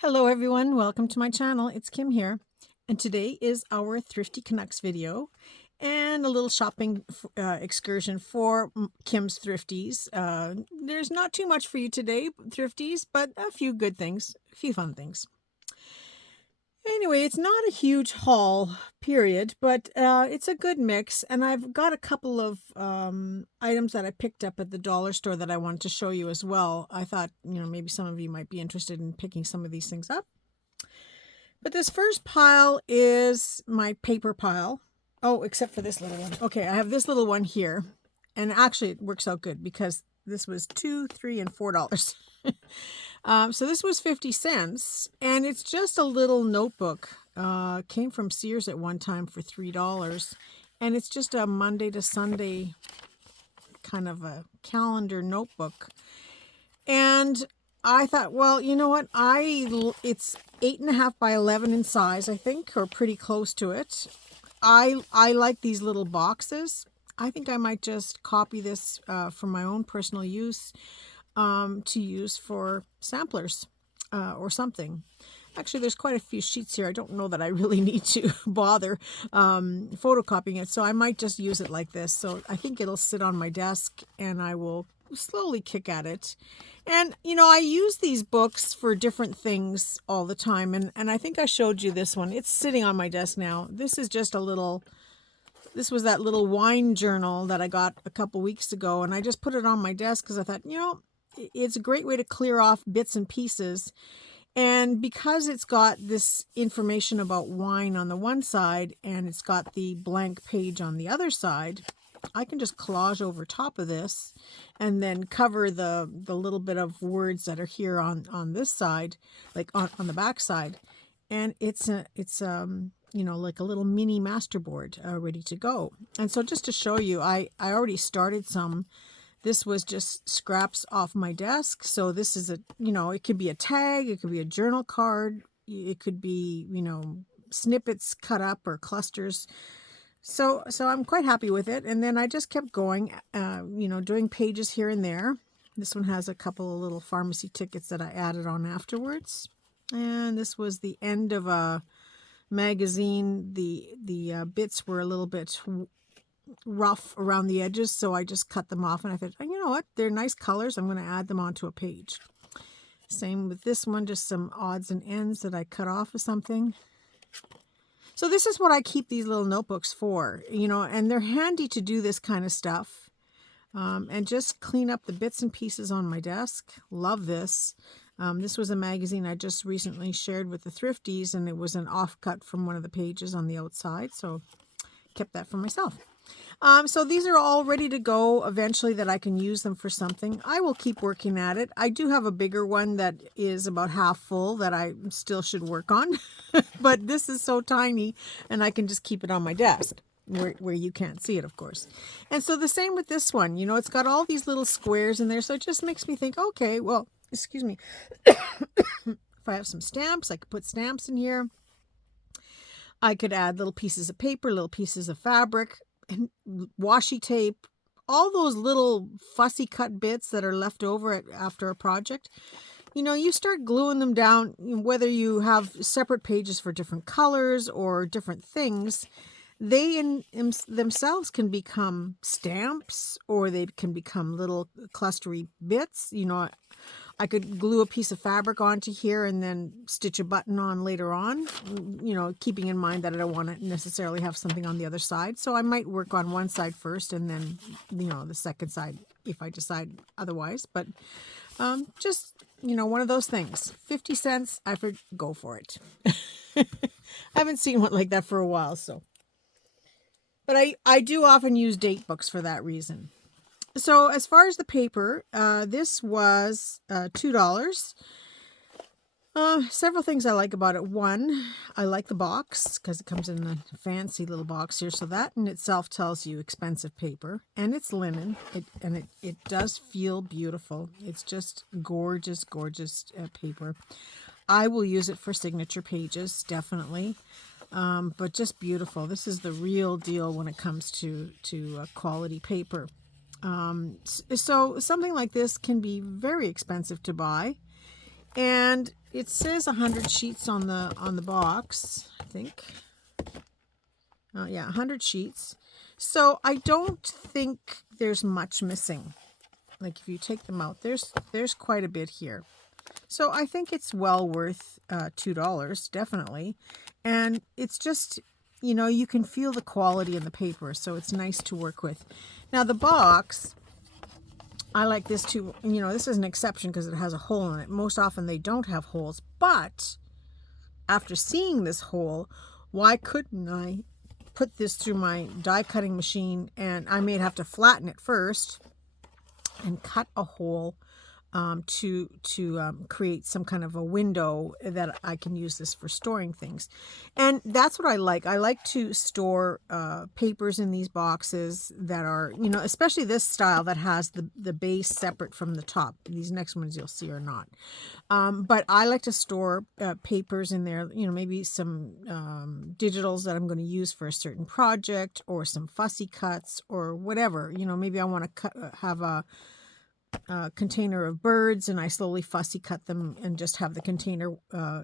Hello everyone, welcome to my channel. It's Kim here, and today is our Thrifty Canucks video and a little shopping excursion for Kim's Thrifties. There's not too much for you today, Thrifties, but a few good things, a few fun things. Anyway, it's not a huge haul, period, but it's a good mix, and I've got a couple of items that I picked up at the dollar store that I wanted to show you as well. I thought, maybe some of you might be interested in picking some of these things up. But this first pile is my paper pile. Oh, except for this little one. Okay, I have this little one here, and actually it works out good because this was $2, $3, and $4. So this was 50 cents, and it's just a little notebook. Came from Sears at one time for $3, and it's just a Monday to Sunday kind of a calendar notebook. And I thought, well, you know what? It's 8.5 by 11 in size, I think, or pretty close to it. I like these little boxes. I think I might just copy this for my own personal use. To use for samplers or something. Actually, there's quite a few sheets here. I don't know that I really need to bother photocopying it, so I might just use it like this. So I think it'll sit on my desk, and I will slowly kick at it. And, I use these books for different things all the time, and I think I showed you this one. It's sitting on my desk now. This is just this was that little wine journal that I got a couple weeks ago, and I just put it on my desk because I thought, it's a great way to clear off bits and pieces. And because it's got this information about wine on the one side and it's got the blank page on the other side, I can just collage over top of this and then cover the little bit of words that are here on this side, like on the back side. And it's like a little mini masterboard ready to go. And so just to show you, I already started some. This was just scraps off my desk. So this is it could be a tag, it could be a journal card, it could be, snippets cut up or clusters. So I'm quite happy with it. And then I just kept going, doing pages here and there. This one has a couple of little pharmacy tickets that I added on afterwards. And this was the end of a magazine. The bits were a little bit rough around the edges, so I just cut them off, and I thought, you know what, they're nice colors, I'm going to add them onto a page. Same with this one, just some odds and ends that I cut off of something. So this is what I keep these little notebooks for, and they're handy to do this kind of stuff, and just clean up the bits and pieces on my desk. Love this. This was a magazine I just recently shared with the Thriftees, and it was an offcut from one of the pages on the outside, so kept that for myself. So these are all ready to go eventually that I can use them for something. I will keep working at it. I do have a bigger one that is about half full that I still should work on, but this is so tiny and I can just keep it on my desk where you can't see it, of course. And so the same with this one, it's got all these little squares in there. So it just makes me think, okay, well, excuse me. If I have some stamps, I could put stamps in here. I could add little pieces of paper, little pieces of fabric, and washi tape, all those little fussy cut bits that are left over after a project. You start gluing them down, whether you have separate pages for different colors or different things. They in themselves can become stamps, or they can become little clustery bits. I could glue a piece of fabric onto here and then stitch a button on later on, keeping in mind that I don't want to necessarily have something on the other side. So I might work on one side first and then, the second side if I decide otherwise. But just, one of those things. 50 cents, go for it. I haven't seen one like that for a while, so. But I do often use date books for that reason. So as far as the paper, this was $2. Several things I like about it. One, I like the box because it comes in a fancy little box here. So that in itself tells you expensive paper, and it's linen. It does feel beautiful. It's just gorgeous, gorgeous paper. I will use it for signature pages, definitely. But just beautiful. This is the real deal when it comes to quality paper. So something like this can be very expensive to buy, And it says 100 sheets on the box, I think. Yeah, 100 sheets. So I don't think there's much missing. Like if you take them out, there's quite a bit here. So I think it's well worth $2, definitely. And it's just, you can feel the quality in the paper, so it's nice to work with. Now the box, I like this too. This is an exception because it has a hole in it. Most often they don't have holes, but after seeing this hole, why couldn't I put this through my die cutting machine? And I may have to flatten it first and cut a hole to create some kind of a window that I can use this for storing things. And that's what I like. I like to store papers in these boxes that are, especially this style that has the base separate from the top. These next ones you'll see are not. But I like to store papers in there, maybe some digitals that I'm going to use for a certain project, or some fussy cuts or whatever. Maybe I want to have a container of birds, and I slowly fussy cut them and just have the container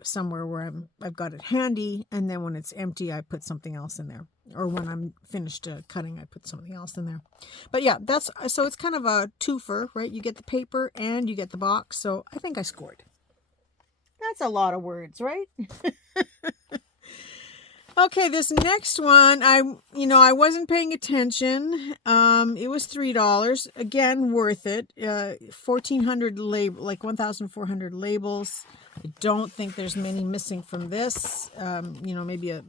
somewhere where I've got it handy, and then when it's empty I put something else in there, or when I'm finished cutting I put something else in there. But yeah, so it's kind of a twofer, right? You get the paper and you get the box, so I think I scored. That's a lot of words, right? Okay, this next one, I wasn't paying attention. It was $3. Again, worth it. 1,400 label, like 1,400 labels. I don't think there's many missing from this. Maybe a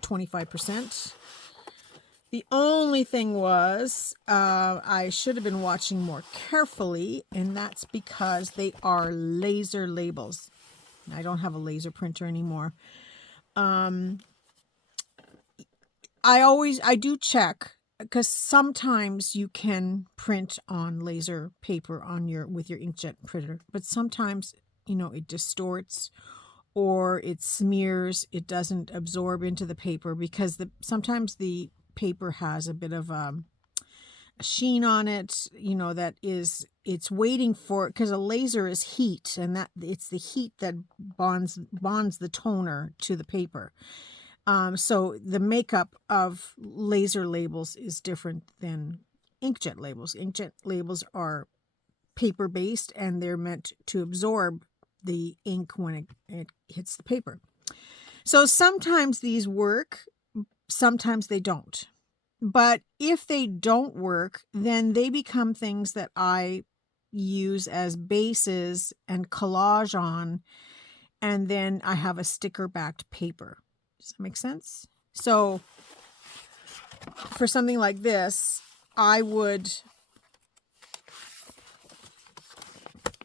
25%. The only thing was, I should have been watching more carefully, and that's because they are laser labels. I don't have a laser printer anymore. I do check, because sometimes you can print on laser paper with your inkjet printer, but sometimes, it distorts or it smears. It doesn't absorb into the paper because sometimes the paper has a bit of a sheen on it, it's waiting for, because a laser is heat, and that it's the heat that bonds the toner to the paper. So the makeup of laser labels is different than inkjet labels. Inkjet labels are paper based, and they're meant to absorb the ink when it hits the paper. So sometimes these work, sometimes they don't. But if they don't work, then they become things that I use as bases and collage on, and then I have a sticker backed paper. Does that make sense? So for something like this, I would,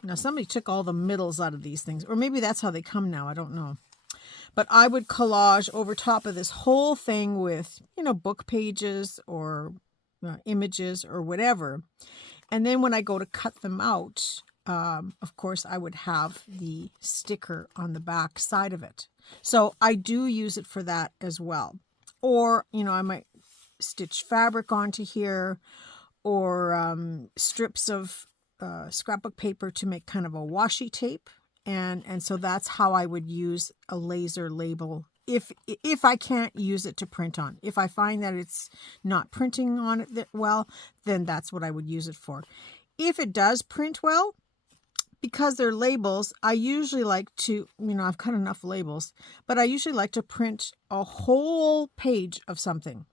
now somebody took all the middles out of these things, or maybe that's how they come now, I don't know. But I would collage over top of this whole thing with, book pages or images or whatever. And then when I go to cut them out, of course, I would have the sticker on the back side of it. So I do use it for that as well. Or, I might stitch fabric onto here, or strips of scrapbook paper to make kind of a washi tape. And so that's how I would use a laser label if I can't use it to print on. If I find that it's not printing on it well, then that's what I would use it for. If it does print well, because they're labels, I usually like to, I've cut enough labels, but I usually like to print a whole page of something.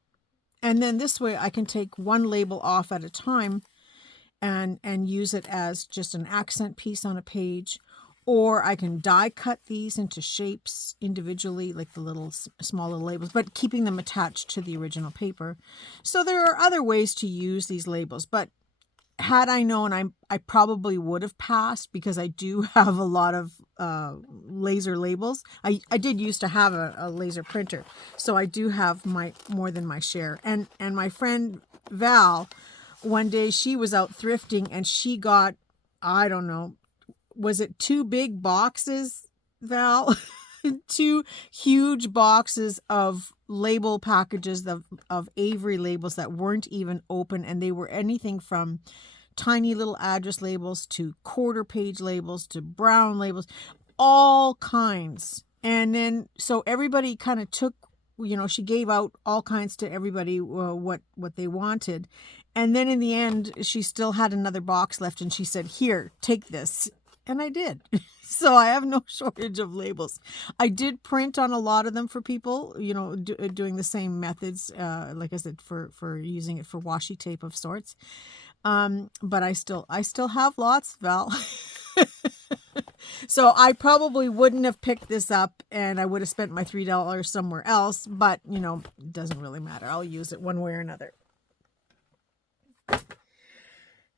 And then this way I can take one label off at a time and use it as just an accent piece on a page. Or I can die cut these into shapes individually, like the little smaller labels, but keeping them attached to the original paper. So there are other ways to use these labels, but had I known, I probably would have passed, because I do have a lot of laser labels. I did used to have a laser printer, so I do have more than my share. And my friend Val, one day she was out thrifting, and she got, I don't know, was it 2 big boxes, Val? 2 huge boxes of label packages of Avery labels that weren't even open, and they were anything from tiny little address labels to quarter page labels to brown labels, all kinds. And then, so everybody kind of took, she gave out all kinds to everybody, what they wanted. And then in the end, she still had another box left and she said, "Here, take this." And I did. So I have no shortage of labels. I did print on a lot of them for people, doing the same methods, like I said, for using it for washi tape of sorts. But I still have lots, Val. So I probably wouldn't have picked this up and I would have spent my $3 somewhere else, but it doesn't really matter. I'll use it one way or another.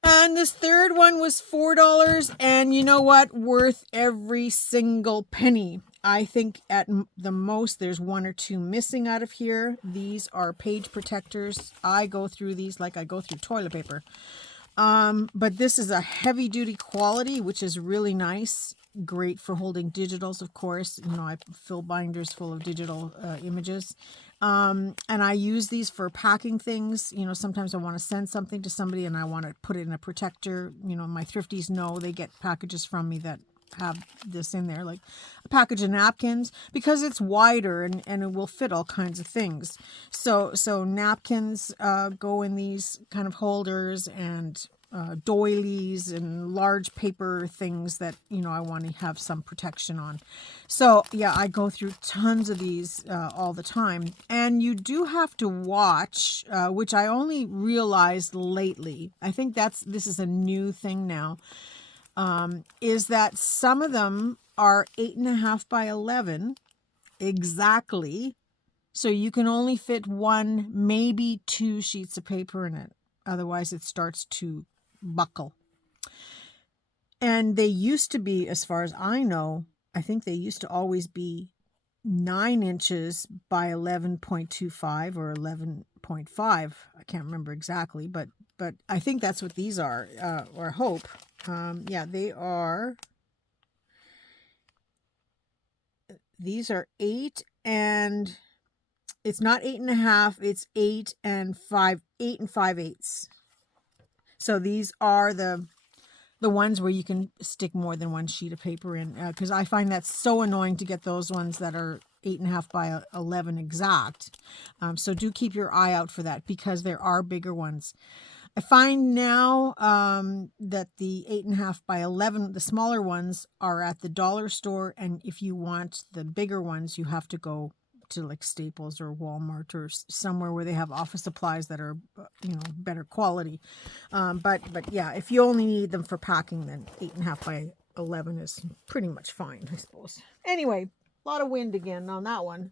And this third one was $4, and you know what? Worth every single penny. I think at the most there's 1 or 2 missing out of here. These are page protectors. I go through these like I go through toilet paper. But this is a heavy duty quality, which is really nice. Great for holding digitals, of course. I fill binders full of digital images. And I use these for packing things. Sometimes I want to send something to somebody and I want to put it in a protector. My Thriftees know they get packages from me that have this in there, like a package of napkins, because it's wider and it will fit all kinds of things. So napkins go in these kind of holders, and doilies and large paper things that I want to have some protection on. So yeah, I go through tons of these all the time. And you do have to watch, which I only realized lately. I think this is a new thing now. Is that some of them are 8.5 by 11 exactly. So you can only fit 1, maybe 2 sheets of paper in it. Otherwise it starts to buckle. And they used to be, as far as I know, I think they used to always be 9 inches by 11.25 or 11.5. I can't remember exactly, but I think that's what these are, or hope. Yeah, these are 8, and it's not 8.5, it's 8 and 5/8. So these are the ones where you can stick more than 1 sheet of paper in, because I find that so annoying to get those ones that are 8.5 by 11 exact. So do keep your eye out for that, because there are bigger ones. I find now that the 8.5 by 11, the smaller ones, are at the dollar store, and if you want the bigger ones, you have to go to like Staples or Walmart or somewhere where they have office supplies that are better quality. But yeah, if you only need them for packing, then 8.5 by 11 is pretty much fine, I suppose. Anyway, a lot of wind again on that one.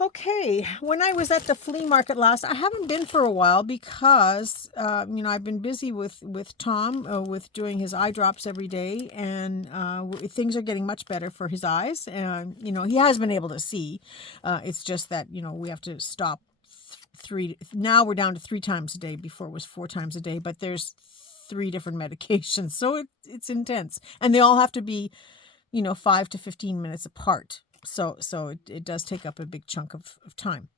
Okay, when I was at the flea market last, I haven't been for a while because, I've been busy with Tom, with doing his eye drops every day, and things are getting much better for his eyes. And, he has been able to see. It's just that, we have to stop now we're down to 3 times a day. Before it was 4 times a day, but there's 3 different medications. So it's intense. And they all have to be, 5 to 15 minutes apart. So it does take up a big chunk of time.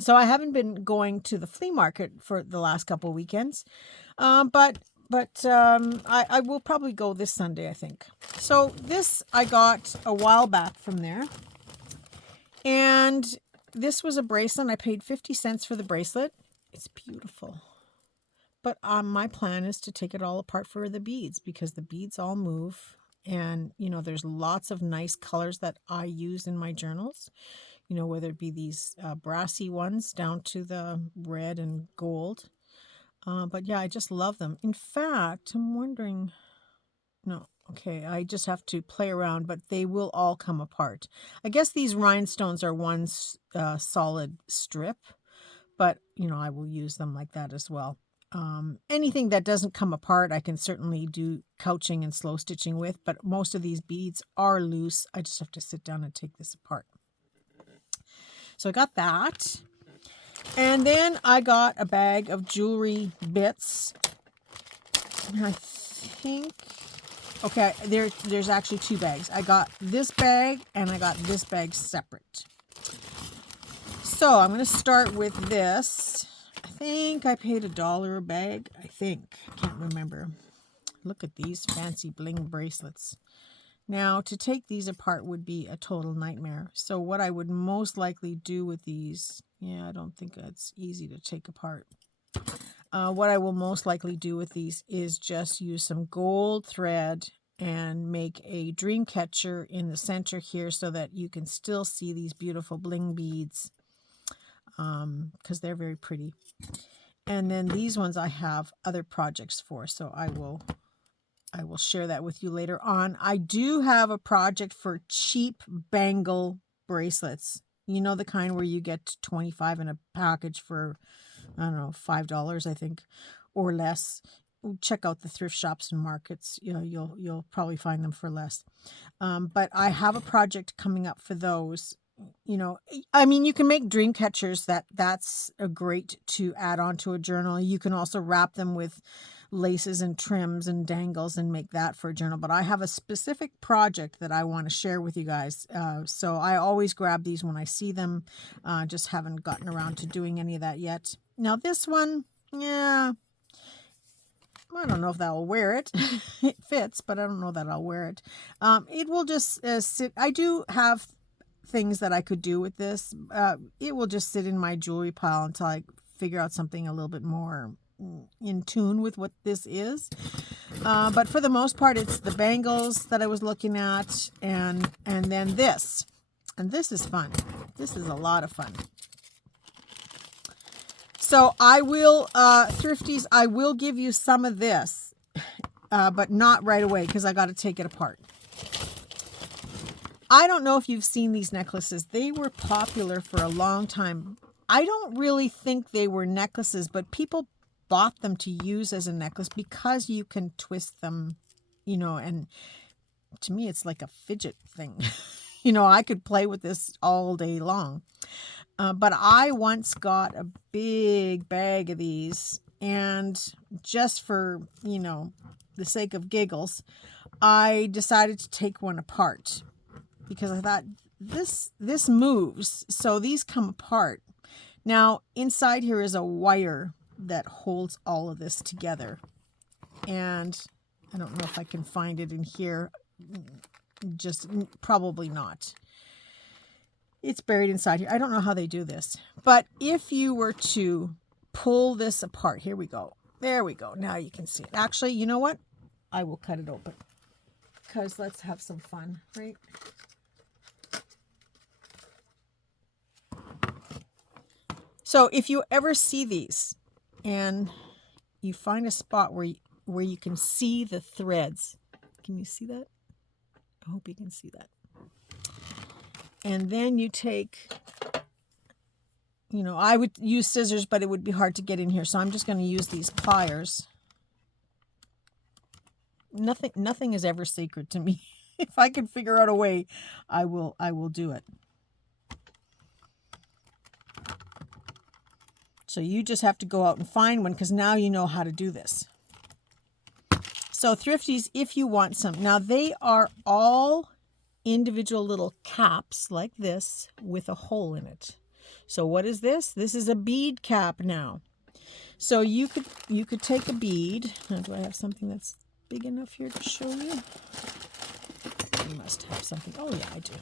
So I haven't been going to the flea market for the last couple of weekends, but I will probably go this Sunday, I think. So this I got a while back from there, and this was a bracelet. I paid 50 cents for the bracelet. It's beautiful, but my plan is to take it all apart for the beads, because the beads all move. And, there's lots of nice colors that I use in my journals, whether it be these brassy ones down to the red and gold. But yeah, I just love them. In fact, I'm wondering, no, okay, I just have to play around, but they will all come apart. I guess these rhinestones are one solid strip, but, I will use them like that as well. Anything that doesn't come apart, I can certainly do couching and slow stitching with, but most of these beads are loose. I just have to sit down and take this apart. So I got that. And then I got a bag of jewelry bits. And I think, okay, there's actually 2 bags. I got this bag and I got this bag separate. So I'm going to start with this. I think I paid $1 a bag. I think. I can't remember. Look at these fancy bling bracelets. Now, to take these apart would be a total nightmare. So what I would most likely do with these, I don't think it's easy to take apart. What I will most likely do with these is just use some gold thread and make a dream catcher in the center here so that you can still see these beautiful bling beads, because they're very pretty. And then these ones I have other projects for, so I will share that with you later on. I do have a project for cheap bangle bracelets. You know, the kind where you get 25 in a package for, I don't know, $5, I think, or less. Check out the thrift shops and markets. You'll probably find them for less. But I have a project coming up for those. I mean, you can make dream catchers. That's a great to add on to a journal. You can also wrap them with laces and trims and dangles and make that for a journal. But I have a specific project that I want to share with you guys. So I always grab these when I see them. Just haven't gotten around to doing any of that yet. Now this one, I don't know if that will wear it. It fits, but I don't know that I'll wear it. It will just sit. I do have things that I could do with this. It will just sit in my jewelry pile until I figure out something a little bit more in tune with what this is. But for the most part, it's the bangles that I was looking at, and then this. And this is fun. This is a lot of fun. So I will, Thrifties, I will give you some of this, but not right away because I got to take it apart. I don't know if you've seen these necklaces. They were popular for a long time. I don't really think they were necklaces, but people bought them to use as a necklace because you can twist them, and to me it's like a fidget thing. I could play with this all day long. But I once got a big bag of these, and just for, the sake of giggles, I decided to take one apart because I thought this moves. So these come apart. Now, inside here is a wire that holds all of this together. And I don't know if I can find it in here. Just probably not. It's buried inside here. I don't know how they do this. But if you were to pull this apart, here we go. There we go. Now you can see it. Actually, you know what? I will cut it open because let's have some fun, right? So if you ever see these and you find a spot where you can see the threads, can you see that? I hope you can see that. And then you take, I would use scissors, but it would be hard to get in here. So I'm just going to use these pliers. Nothing is ever sacred to me. If I can figure out a way, I will do it. So you just have to go out and find one because now you know how to do this. So Thrifties, if you want some, now they are all individual little caps like this with a hole in it. So what is this? This is a bead cap now. So you could take a bead. Now, do I have something that's big enough here to show you? I must have something. Oh yeah, I do.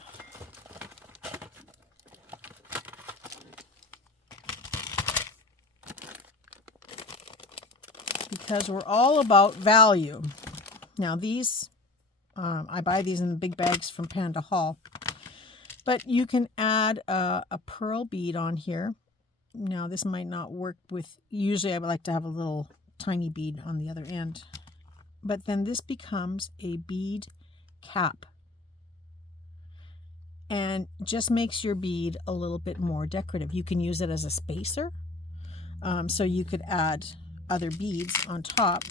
Because we're all about value. Now these, I buy these in the big bags from Panda Hall. But you can add a pearl bead on here. Now this might not work with, usually I would like to have a little tiny bead on the other end. But then this becomes a bead cap. And just makes your bead a little bit more decorative. You can use it as a spacer. So you could add other beads on top.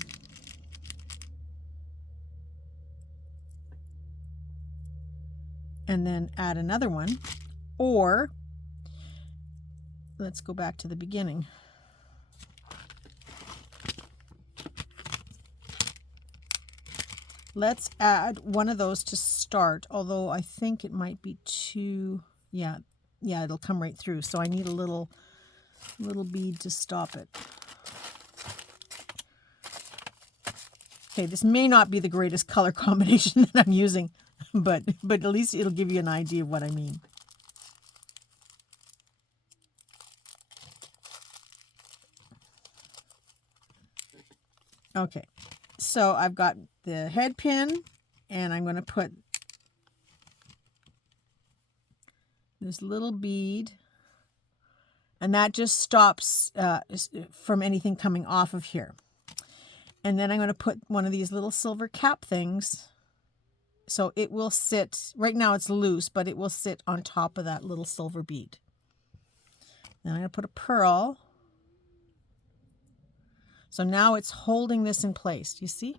And then add another one. Or, let's go back to the beginning. Let's add one of those to start, although I think it might be too, yeah, it'll come right through. So I need a little little bead to stop it. Okay, this may not be the greatest color combination that I'm using, but at least it'll give you an idea of what I mean. Okay, so I've got the head pin, and I'm going to put this little bead, and that just stops from anything coming off of here. And then I'm going to put one of these little silver cap things, so it will sit, right now it's loose, but it will sit on top of that little silver bead. Then I'm going to put a pearl. So now it's holding this in place. Do you see?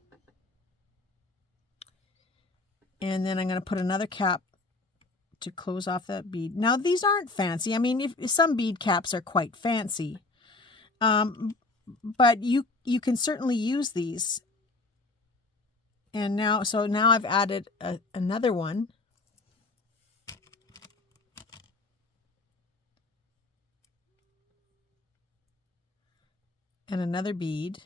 And then I'm going to put another cap to close off that bead. Now, these aren't fancy. I mean, if some bead caps are quite fancy. But you can certainly use these. And now, so now I've added another one. And another bead.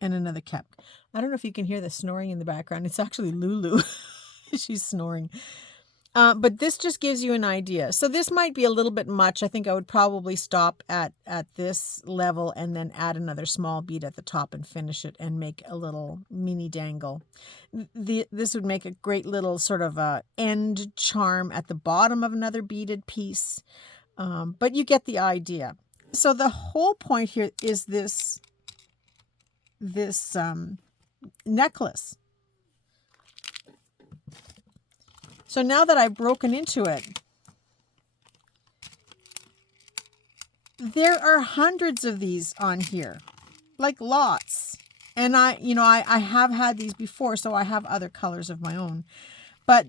And another cap. I don't know if you can hear the snoring in the background. It's actually Lulu. She's snoring. But this just gives you an idea. So this might be a little bit much. I think I would probably stop at this level and then add another small bead at the top and finish it and make a little mini dangle. This would make a great little sort of end charm at the bottom of another beaded piece. But you get the idea. So the whole point here is this necklace. So now that I've broken into it, there are hundreds of these on here, like lots. And I have had these before, so I have other colors of my own. But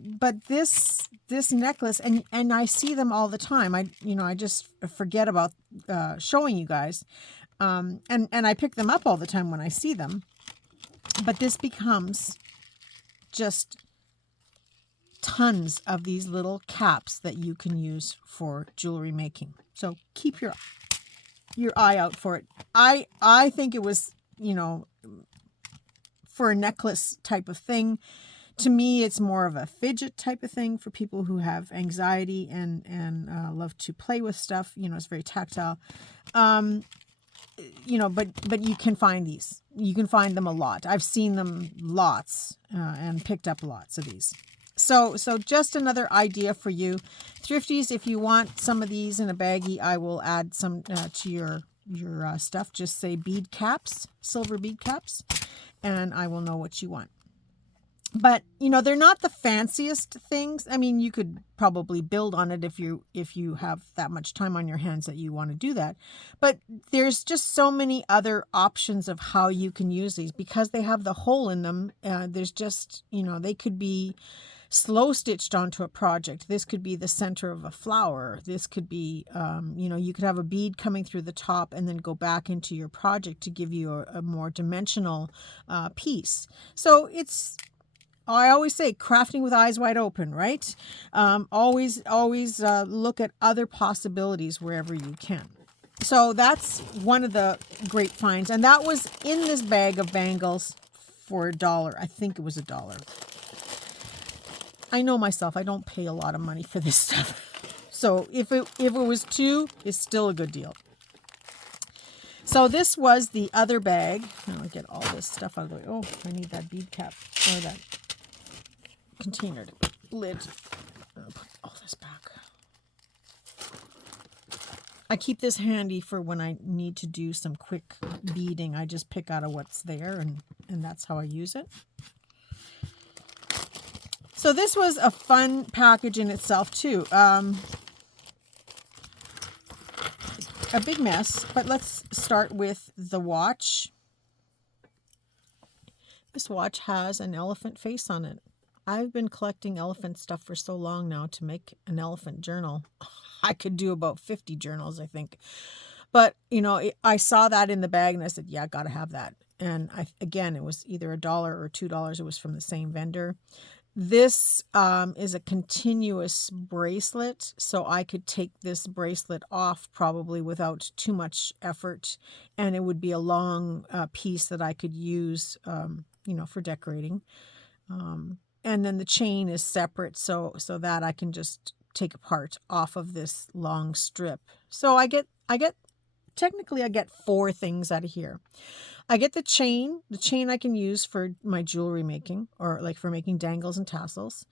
this necklace, and I see them all the time. I just forget about showing you guys. And I pick them up all the time when I see them. But this becomes just tons of these little caps that you can use for jewelry making. So keep your eye out for it. I think it was, for a necklace type of thing. To me, it's more of a fidget type of thing for people who have anxiety and love to play with stuff. It's very tactile. But you can find these. You can find them a lot. I've seen them lots and picked up lots of these. So just another idea for you. Thrifties, if you want some of these in a baggie, I will add some to your stuff. Just say bead caps, silver bead caps, and I will know what you want. But, they're not the fanciest things. I mean, you could probably build on it if you have that much time on your hands that you want to do that. But there's just so many other options of how you can use these because they have the hole in them. There's just, they could be slow stitched onto a project. This could be the center of a flower. This could be, you could have a bead coming through the top and then go back into your project to give you a more dimensional piece. So I always say crafting with eyes wide open, right? Always look at other possibilities wherever you can. So that's one of the great finds. And that was in this bag of bangles for $1. I think it was $1. I know myself, I don't pay a lot of money for this stuff. So if it was $2, it's still a good deal. So this was the other bag. Now I get all this stuff out of the way. Oh, I need that bead cap or that container lid. I'll put all this back. I keep this handy for when I need to do some quick beading. I just pick out of what's there and that's how I use it. So this was a fun package in itself too. A big mess, but let's start with the watch. This watch has an elephant face on it. I've been collecting elephant stuff for so long now to make an elephant journal. I could do about 50 journals, I think. But, I saw that in the bag and I said, yeah, I got to have that. And again, it was either $1 or $2. It was from the same vendor. This is a continuous bracelet, so I could take this bracelet off probably without too much effort, and it would be a long piece that I could use, for decorating. And then the chain is separate, so that I can just take apart off of this long strip. So I get technically I get 4 things out of here. I get the chain. The chain I can use for my jewelry making, or like for making dangles and tassels.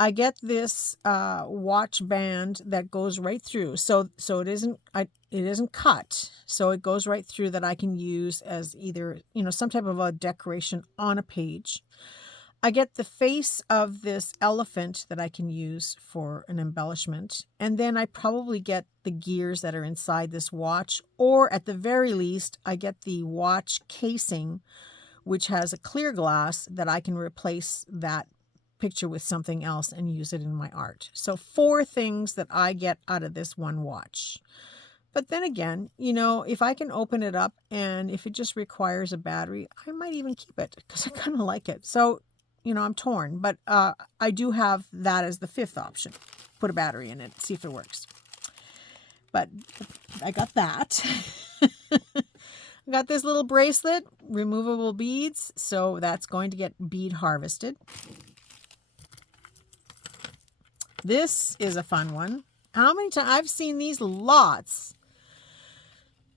I get this watch band that goes right through. So it isn't cut. So it goes right through, that I can use as either, some type of a decoration on a page. I get the face of this elephant that I can use for an embellishment. And then I probably get the gears that are inside this watch, or at the very least, I get the watch casing, which has a clear glass that I can replace that picture with something else and use it in my art. So 4 things that I get out of this one watch. But then again, if I can open it up and if it just requires a battery, I might even keep it because I kind of like it. So I'm torn, but I do have that as the 5th option. Put a battery in it, see if it works. But I got that. I got this little bracelet, removable beads, so that's going to get bead harvested. This is a fun one. How many times? I've seen these lots.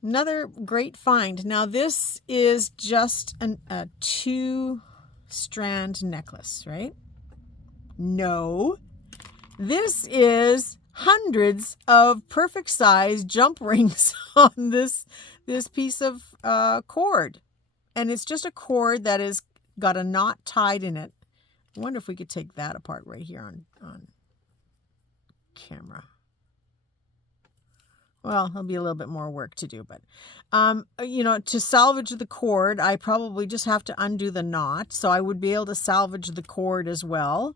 Another great find. Now this is just a 2-strand necklace, right? No. This is hundreds of perfect size jump rings on this piece of cord. And it's just a cord that is got a knot tied in it. I wonder if we could take that apart right here on camera. Well, there'll be a little bit more work to do, but, to salvage the cord, I probably just have to undo the knot. So I would be able to salvage the cord as well.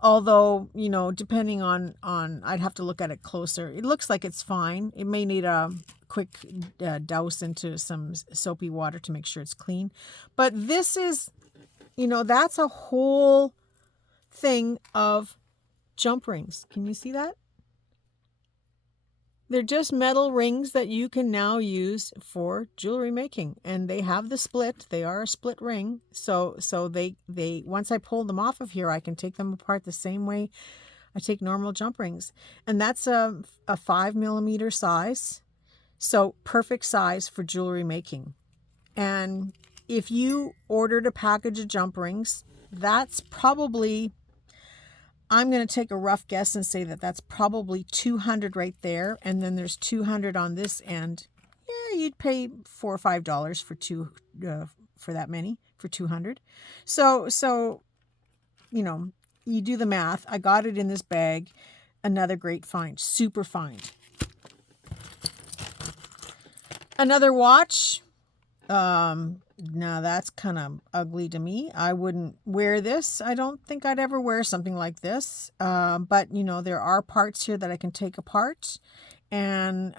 Although, depending on, I'd have to look at it closer. It looks like it's fine. It may need a quick douse into some soapy water to make sure it's clean. But this is, that's a whole thing of jump rings. Can you see that? They're just metal rings that you can now use for jewelry making, and they have the split. They are a split ring. So they once I pull them off of here, I can take them apart the same way I take normal jump rings. And that's a 5mm size. So perfect size for jewelry making. And if you ordered a package of jump rings, that's probably, I'm going to take a rough guess and say that that's probably 200 right there. And then there's 200 on this end. Yeah, you'd pay $4 or $5 for that many, for 200. So, you do the math. I got it in this bag. Another great find, super find. Another watch. Now that's kind of ugly to me. I wouldn't wear this. I don't think I'd ever wear something like this. But there are parts here that I can take apart, and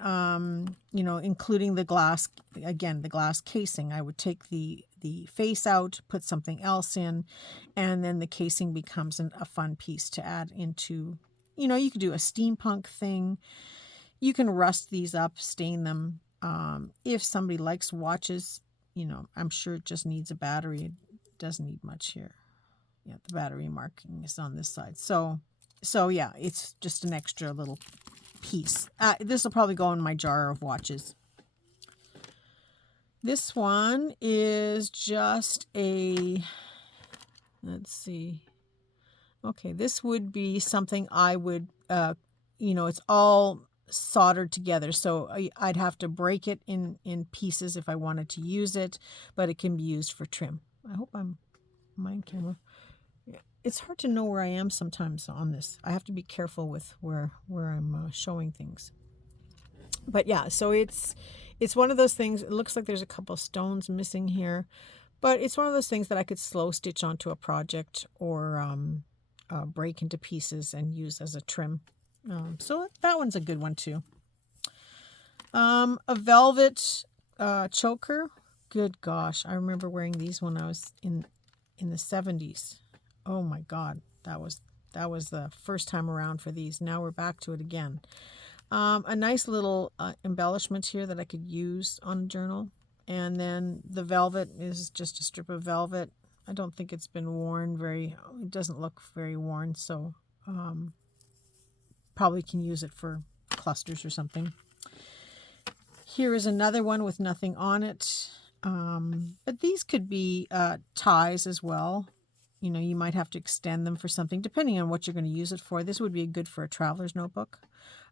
including the glass. Again, the glass casing. I would take the face out, put something else in, and then the casing becomes a fun piece to add into. You could do a steampunk thing. You can rust these up, stain them. If somebody likes watches, I'm sure it just needs a battery. It doesn't need much here. Yeah, the battery marking is on this side. So yeah, it's just an extra little piece. This will probably go in my jar of watches. This one is just let's see. Okay, this would be something I would, it's all soldered together, so I'd have to break it in pieces if I wanted to use it, but it can be used for trim. I hope I'm on camera. It's hard to know where I am sometimes on this. I have to be careful with where I'm showing things. But yeah, so it's one of those things. It looks like there's a couple of stones missing here, but it's one of those things that I could slow stitch onto a project or break into pieces and use as a trim. So that one's a good one too. A velvet choker. Good gosh, I remember wearing these when I was in the 70s. Oh my God, That was the first time around for these. Now we're back to it again. A nice little embellishment here that I could use on a journal. And then the velvet is just a strip of velvet. I don't think it's been worn it doesn't look very worn, so probably can use it for clusters or something. Here is another one with nothing on it. But these could be ties as well. You know, you might have to extend them for something depending on what you're going to use it for. This would be good for a traveler's notebook.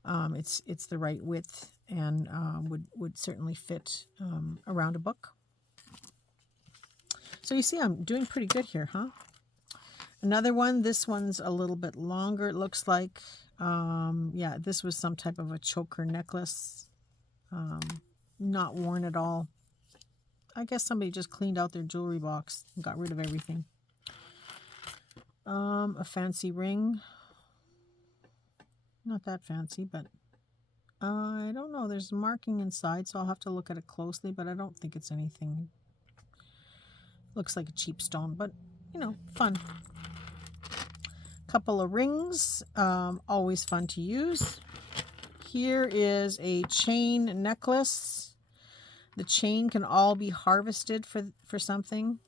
It's the right width and would certainly fit around a book. So you see, I'm doing pretty good here, huh? Another one. This one's a little bit longer. It looks like, yeah, this was some type of a choker necklace. Not worn at all. I guess somebody just cleaned out their jewelry box and got rid of everything. A fancy ring. Not that fancy, but I don't know. There's marking inside, so I'll have to look at it closely, but I don't think it's anything. Looks like a cheap stone, but, you know, fun. Couple of rings, always fun to use. Here is a chain necklace. The chain can all be harvested for something.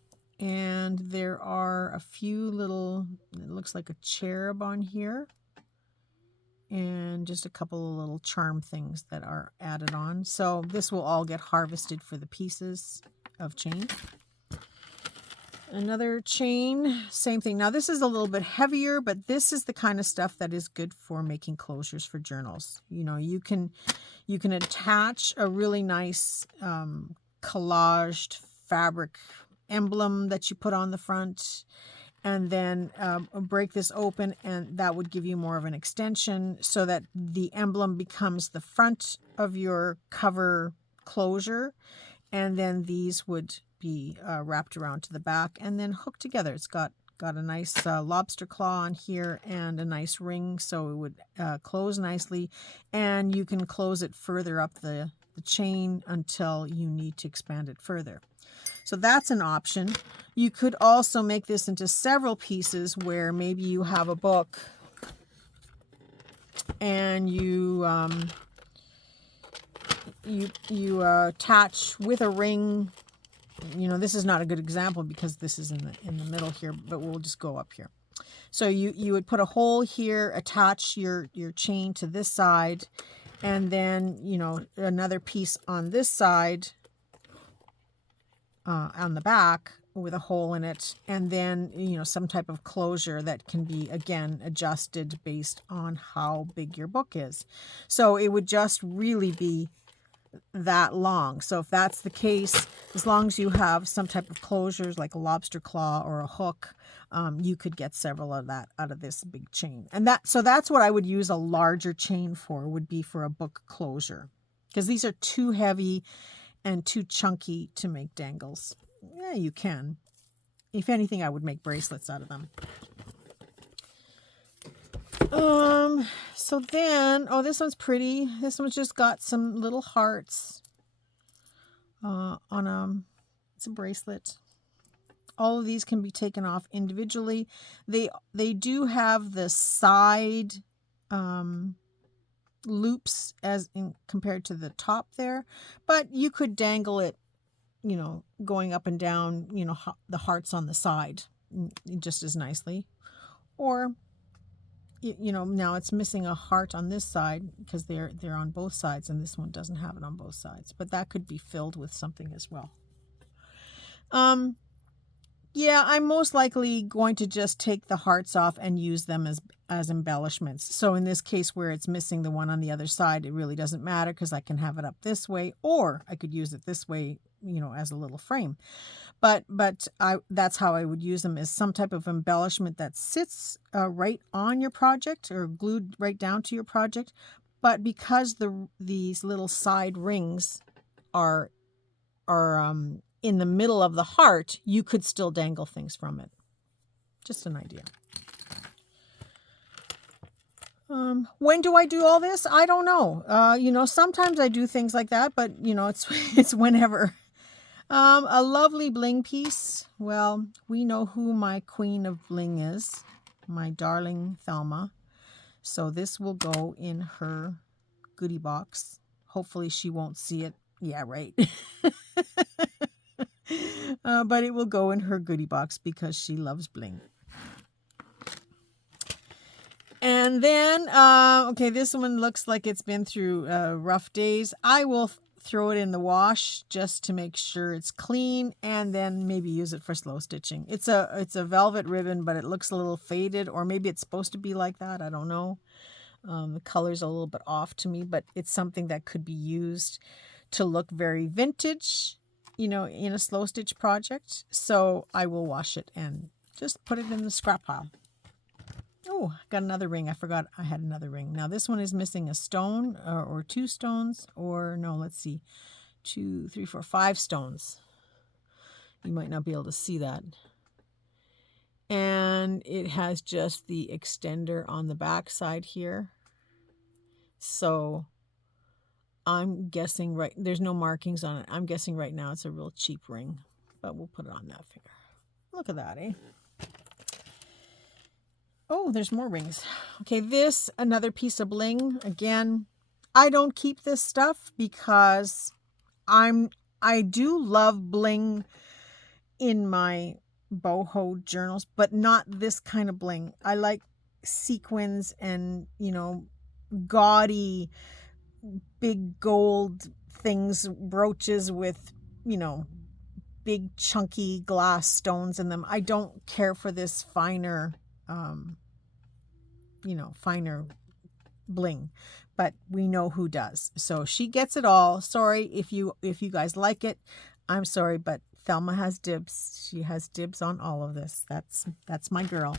And there are a few little, it looks like a cherub on here. And just a couple of little charm things that are added on. So this will all get harvested for the pieces of chain. Another chain, same thing. Now this is a little bit heavier, but this is the kind of stuff that is good for making closures for journals. You know, you can attach a really nice collaged fabric emblem that you put on the front, and then break this open, and that would give you more of an extension so that the emblem becomes the front of your cover closure, and then these would be wrapped around to the back and then hooked together. It's got a nice lobster claw on here and a nice ring, so it would close nicely, and you can close it further up the chain until you need to expand it further. So that's an option. You could also make this into several pieces where maybe you have a book and you attach with a ring. You know, this is not a good example because this is in the middle here, but we'll just go up here. So you would put a hole here, attach your chain to this side, and then, you know, another piece on this side on the back with a hole in it, and then, you know, some type of closure that can be, again, adjusted based on how big your book is. So it would just really be that long. So if that's the case, as long as you have some type of closures like a lobster claw or a hook, you could get several of that out of this big chain. And that's what I would use a larger chain for, would be for a book closure, because these are too heavy and too chunky to make dangles. Yeah, you can. If anything, I would make bracelets out of them. So then, oh, this one's pretty. This one's just got some little hearts on it's a bracelet. All of these can be taken off individually. They do have the side loops as in compared to the top there, but you could dangle it, you know, going up and down, you know, the hearts on the side just as nicely. Or, you know, now it's missing a heart on this side because they're on both sides, and this one doesn't have it on both sides, but that could be filled with something as well. Yeah, I'm most likely going to just take the hearts off and use them as embellishments. So in this case where it's missing the one on the other side, it really doesn't matter because I can have it up this way, or I could use it this way, you know, as a little frame. But that's how I would use them, as some type of embellishment that sits right on your project or glued right down to your project. But because these little side rings are in the middle of the heart, you could still dangle things from it. Just an idea. When do I do all this? I don't know. You know, sometimes I do things like that, but you know, it's whenever. A lovely bling piece. Well, we know who my queen of bling is. my darling Thelma. So this will go in her goodie box. Hopefully she won't see it. Yeah, right. But it will go in her goodie box because she loves bling. And then, okay, this one looks like it's been through rough days. I will throw it in the wash just to make sure it's clean, and then maybe use it for slow stitching. It's a velvet ribbon, but it looks a little faded, or maybe it's supposed to be like that. I don't know. The color's a little bit off to me, but it's something that could be used to look very vintage, in a slow stitch project. So I will wash it and just put it in the scrap pile. Oh, got another ring. I forgot I had another ring. Now this one is missing a stone or 2 stones, or no, let's see. 2, 3, 4, 5 stones. You might not be able to see that. And it has just the extender on the back side here. So I'm guessing there's no markings on it. I'm guessing right now it's a real cheap ring, but we'll put it on that finger. Look at that, eh? Oh, there's more rings. Okay, another piece of bling. Again, I don't keep this stuff because I do love bling in my boho journals, but not this kind of bling. I like sequins and, gaudy, big gold things, brooches with, big chunky glass stones in them. I don't care for this finer finer bling, but we know who does. So she gets it all. Sorry if you guys like it. I'm sorry, but Thelma has dibs. She has dibs on all of this. That's my girl.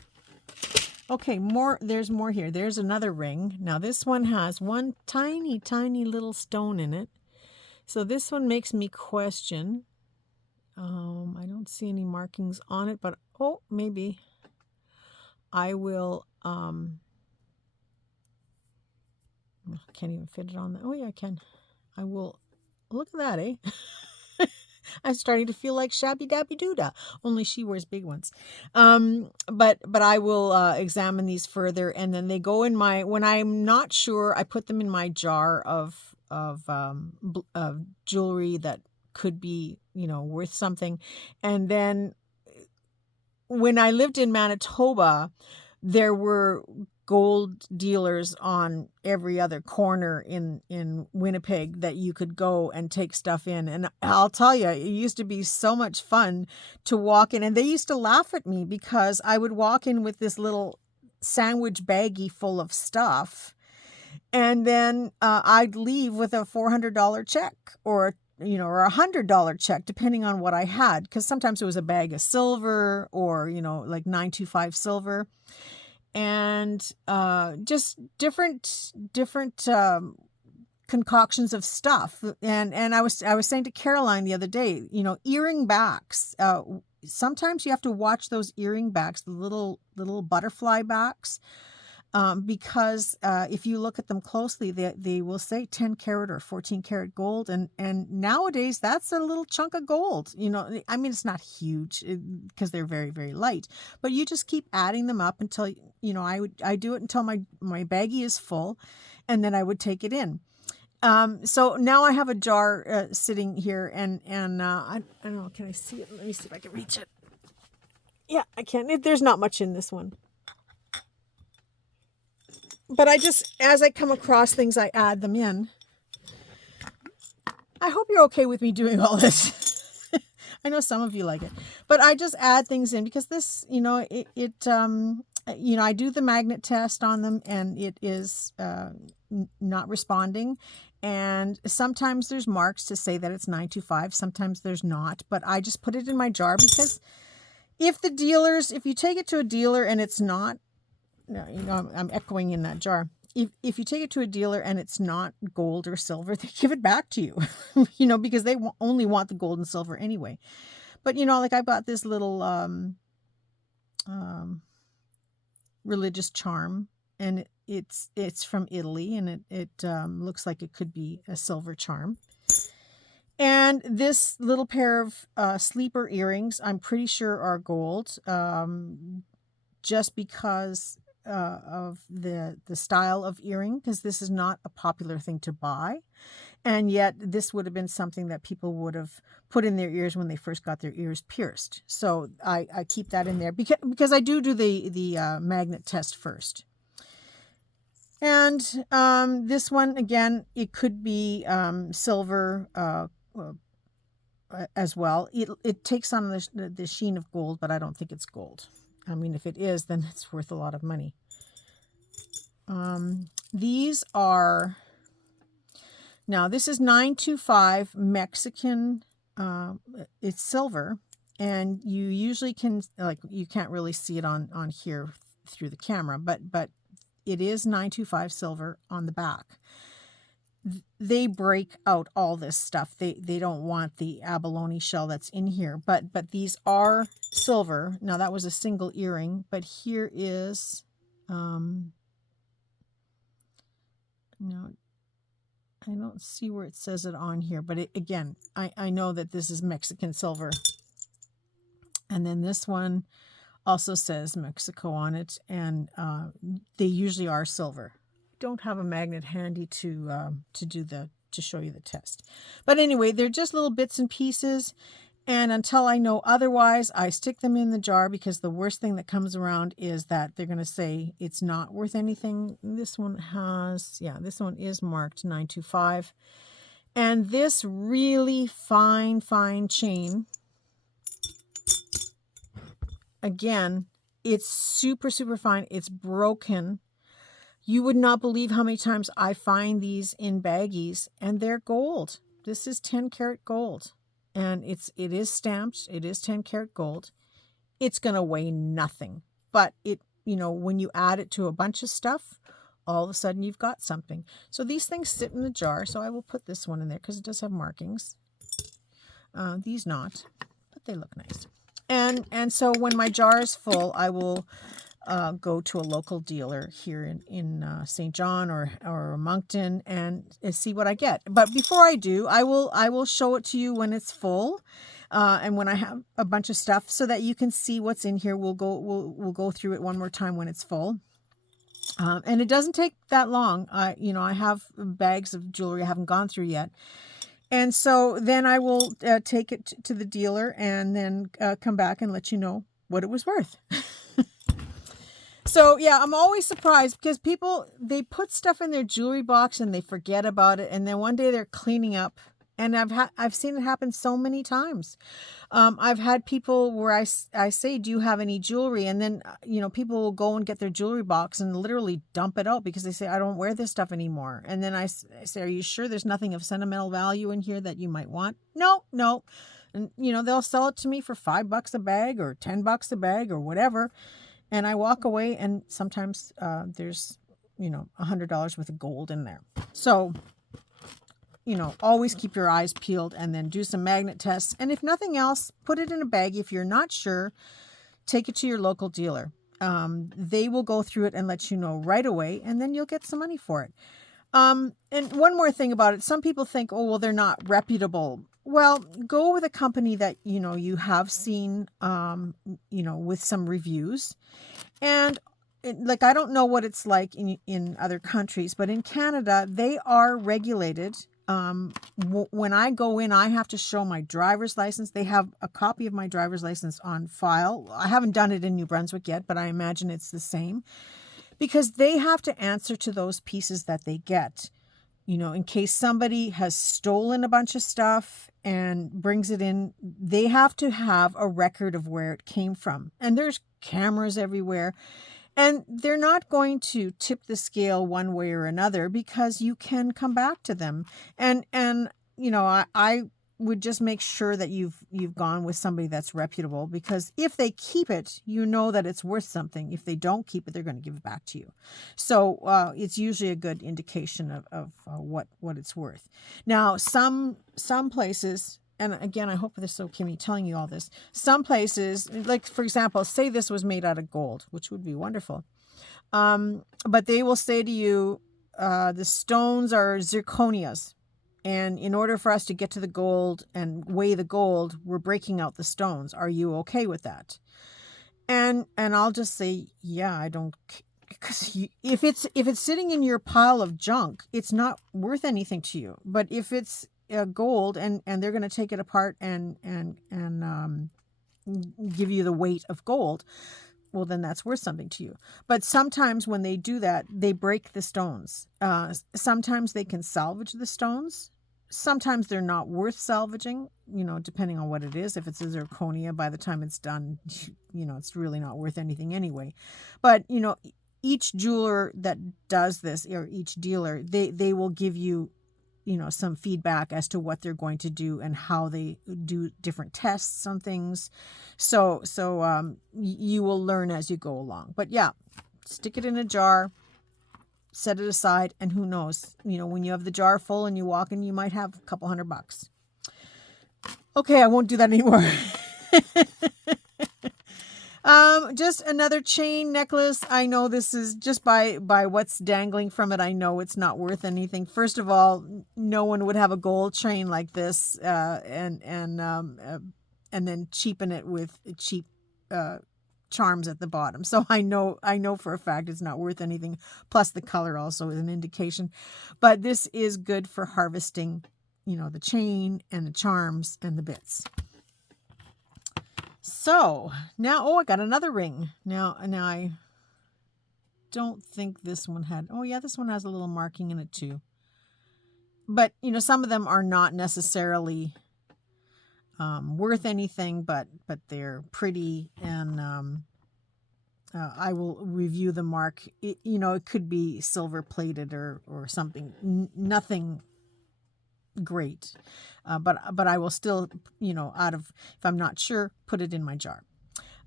Okay, there's more here. There's another ring. Now this one has one tiny, tiny little stone in it. So this one makes me question. I don't see any markings on it, but maybe I will, can't even fit it on there. Oh yeah, I can. I will, look at that, eh? I'm starting to feel like Shabby Dabby Doodah, only she wears big ones. But I will examine these further, and then they go in when I'm not sure, I put them in my jar of jewelry that could be, worth something. And then when I lived in Manitoba, there were gold dealers on every other corner in Winnipeg that you could go and take stuff in. And I'll tell you, it used to be so much fun to walk in. And they used to laugh at me because I would walk in with this little sandwich baggie full of stuff. And then I'd leave with a $400 check or a $100 check, depending on what I had. Because sometimes it was a bag of silver or, like 925 silver. And just different concoctions of stuff. And I was saying to Caroline the other day, earring backs. Sometimes you have to watch those earring backs, the little butterfly backs. Because if you look at them closely, they will say 10 karat or 14 karat gold. And nowadays, that's a little chunk of gold. I mean, it's not huge because they're very, very light. But you just keep adding them up until, I do it until my baggie is full. And then I would take it in. So now I have a jar sitting here. And I don't know, can I see it? Let me see if I can reach it. Yeah, I can. There's not much in this one. But as I come across things, I add them in. I hope you're okay with me doing all this. I know some of you like it, but I just add things in because this, I do the magnet test on them and it is not responding. And sometimes there's marks to say that it's 925. Sometimes there's not, but I just put it in my jar because if you take it to a dealer and it's not, I'm echoing in that jar. If you take it to a dealer and it's not gold or silver, they give it back to you, because they only want the gold and silver anyway. But, like I bought this little religious charm, and it's from Italy, and it looks like it could be a silver charm. And this little pair of sleeper earrings, I'm pretty sure are gold. just because of the style of earring, because this is not a popular thing to buy. And yet this would have been something that people would have put in their ears when they first got their ears pierced. So I keep that in there because I do the magnet test first. And this one, again, it could be silver as well. It takes on the sheen of gold, but I don't think it's gold. I mean, if it is, then it's worth a lot of money. These are... Now, this is 925 Mexican. It's silver, and you usually can, like, you can't really see it on here through the camera, but it is 925 silver on the back. They break out all this stuff. They don't want the abalone shell that's in here, but these are silver. Now, that was a single earring, but here is no, I don't see where it says it on here, but again, I know that this is Mexican silver. And then this one also says Mexico on it, and they usually are silver. Don't have a magnet handy to show you the test. But anyway, they're just little bits and pieces. And until I know otherwise, I stick them in the jar, because the worst thing that comes around is that they're going to say it's not worth anything. This one has, yeah, this one is marked 925. And this really fine chain, again, it's super fine. It's broken. You would not believe how many times I find these in baggies, and they're gold. This is 10 karat gold. And it is stamped. It is 10 karat gold. It's going to weigh nothing. But when you add it to a bunch of stuff, all of a sudden you've got something. So these things sit in the jar. So I will put this one in there because it does have markings. These not, but they look nice. And so when my jar is full, I will go to a local dealer here in St. John or Moncton and see what I get. But before I do, I will show it to you when it's full, and when I have a bunch of stuff, so that you can see what's in here. We'll go through it one more time when it's full. And it doesn't take that long. I have bags of jewelry I haven't gone through yet. And so then I will take it to the dealer and then come back and let you know what it was worth. So yeah, I'm always surprised because people, they put stuff in their jewelry box and they forget about it. And then one day they're cleaning up, and I've seen it happen so many times. I've had people where I say, do you have any jewelry? And then, people will go and get their jewelry box and literally dump it out because they say, I don't wear this stuff anymore. And then I say, are you sure there's nothing of sentimental value in here that you might want? No. And, they'll sell it to me for $5 a bag or $10 a bag or whatever. And I walk away, and sometimes there's, $100 worth of gold in there. So, always keep your eyes peeled, and then do some magnet tests. And if nothing else, put it in a bag. If you're not sure, take it to your local dealer. They will go through it and let you know right away, and then you'll get some money for it. And one more thing about it. Some people think, oh, well, they're not reputable. Well, go with a company that, you have seen, with some reviews. And I don't know what it's like in other countries, but in Canada, they are regulated. When I go in, I have to show my driver's license. They have a copy of my driver's license on file. I haven't done it in New Brunswick yet, but I imagine it's the same, because they have to answer to those pieces that they get. In case somebody has stolen a bunch of stuff and brings it in, they have to have a record of where it came from. And there's cameras everywhere. And they're not going to tip the scale one way or another, because you can come back to them. And I would just make sure that you've gone with somebody that's reputable, because if they keep it, that it's worth something. If they don't keep it, they're going to give it back to you. So it's usually a good indication of what it's worth. Now, some places, and again, I hope this is okay me telling you all this. Some places, like for example, say this was made out of gold, which would be wonderful. But they will say to you, the stones are zirconias. And in order for us to get to the gold and weigh the gold, we're breaking out the stones. Are you okay with that? And I'll just say, yeah, I don't, because if it's sitting in your pile of junk, it's not worth anything to you. But if it's gold and they're going to take it apart and give you the weight of gold, well, then that's worth something to you. But sometimes when they do that, they break the stones. Sometimes they can salvage the stones. Sometimes they're not worth salvaging, depending on what it is. If it's a zirconia, by the time it's done, it's really not worth anything anyway. But, each jeweler that does this, or each dealer, they will give you, some feedback as to what they're going to do and how they do different tests on things. So you will learn as you go along. But yeah, stick it in a jar, set it aside, and who knows, when you have the jar full and you walk in, you might have a couple $100. Okay, I won't do that anymore. Just another chain necklace. I know this is just by what's dangling from it. I know it's not worth anything. First of all, no one would have a gold chain like this, and then cheapen it with cheap charms at the bottom. So I know for a fact it's not worth anything. Plus the color also is an indication. But this is good for harvesting, the chain and the charms and the bits. So now, I got another ring. Now I don't think this one had, this one has a little marking in it too. But, some of them are not necessarily worth anything, but they're pretty, and I will review the mark. It could be silver plated or something, nothing great. But I will still, if I'm not sure, put it in my jar.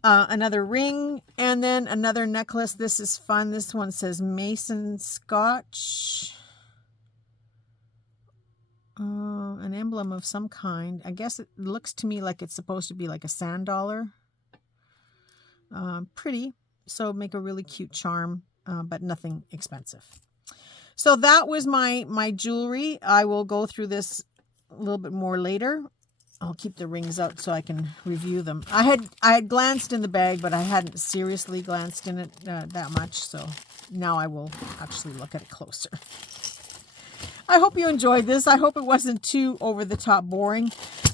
Another ring, and then another necklace. This is fun. This one says Mason Scotch. An emblem of some kind. I guess it looks to me like it's supposed to be like a sand dollar. Pretty. So make a really cute charm, but nothing expensive. So that was my jewelry. I will go through this a little bit more later. I'll keep the rings out so I can review them. I had glanced in the bag, but I hadn't seriously glanced in it that much. So now I will actually look at it closer. I hope you enjoyed this. I hope it wasn't too over the top boring.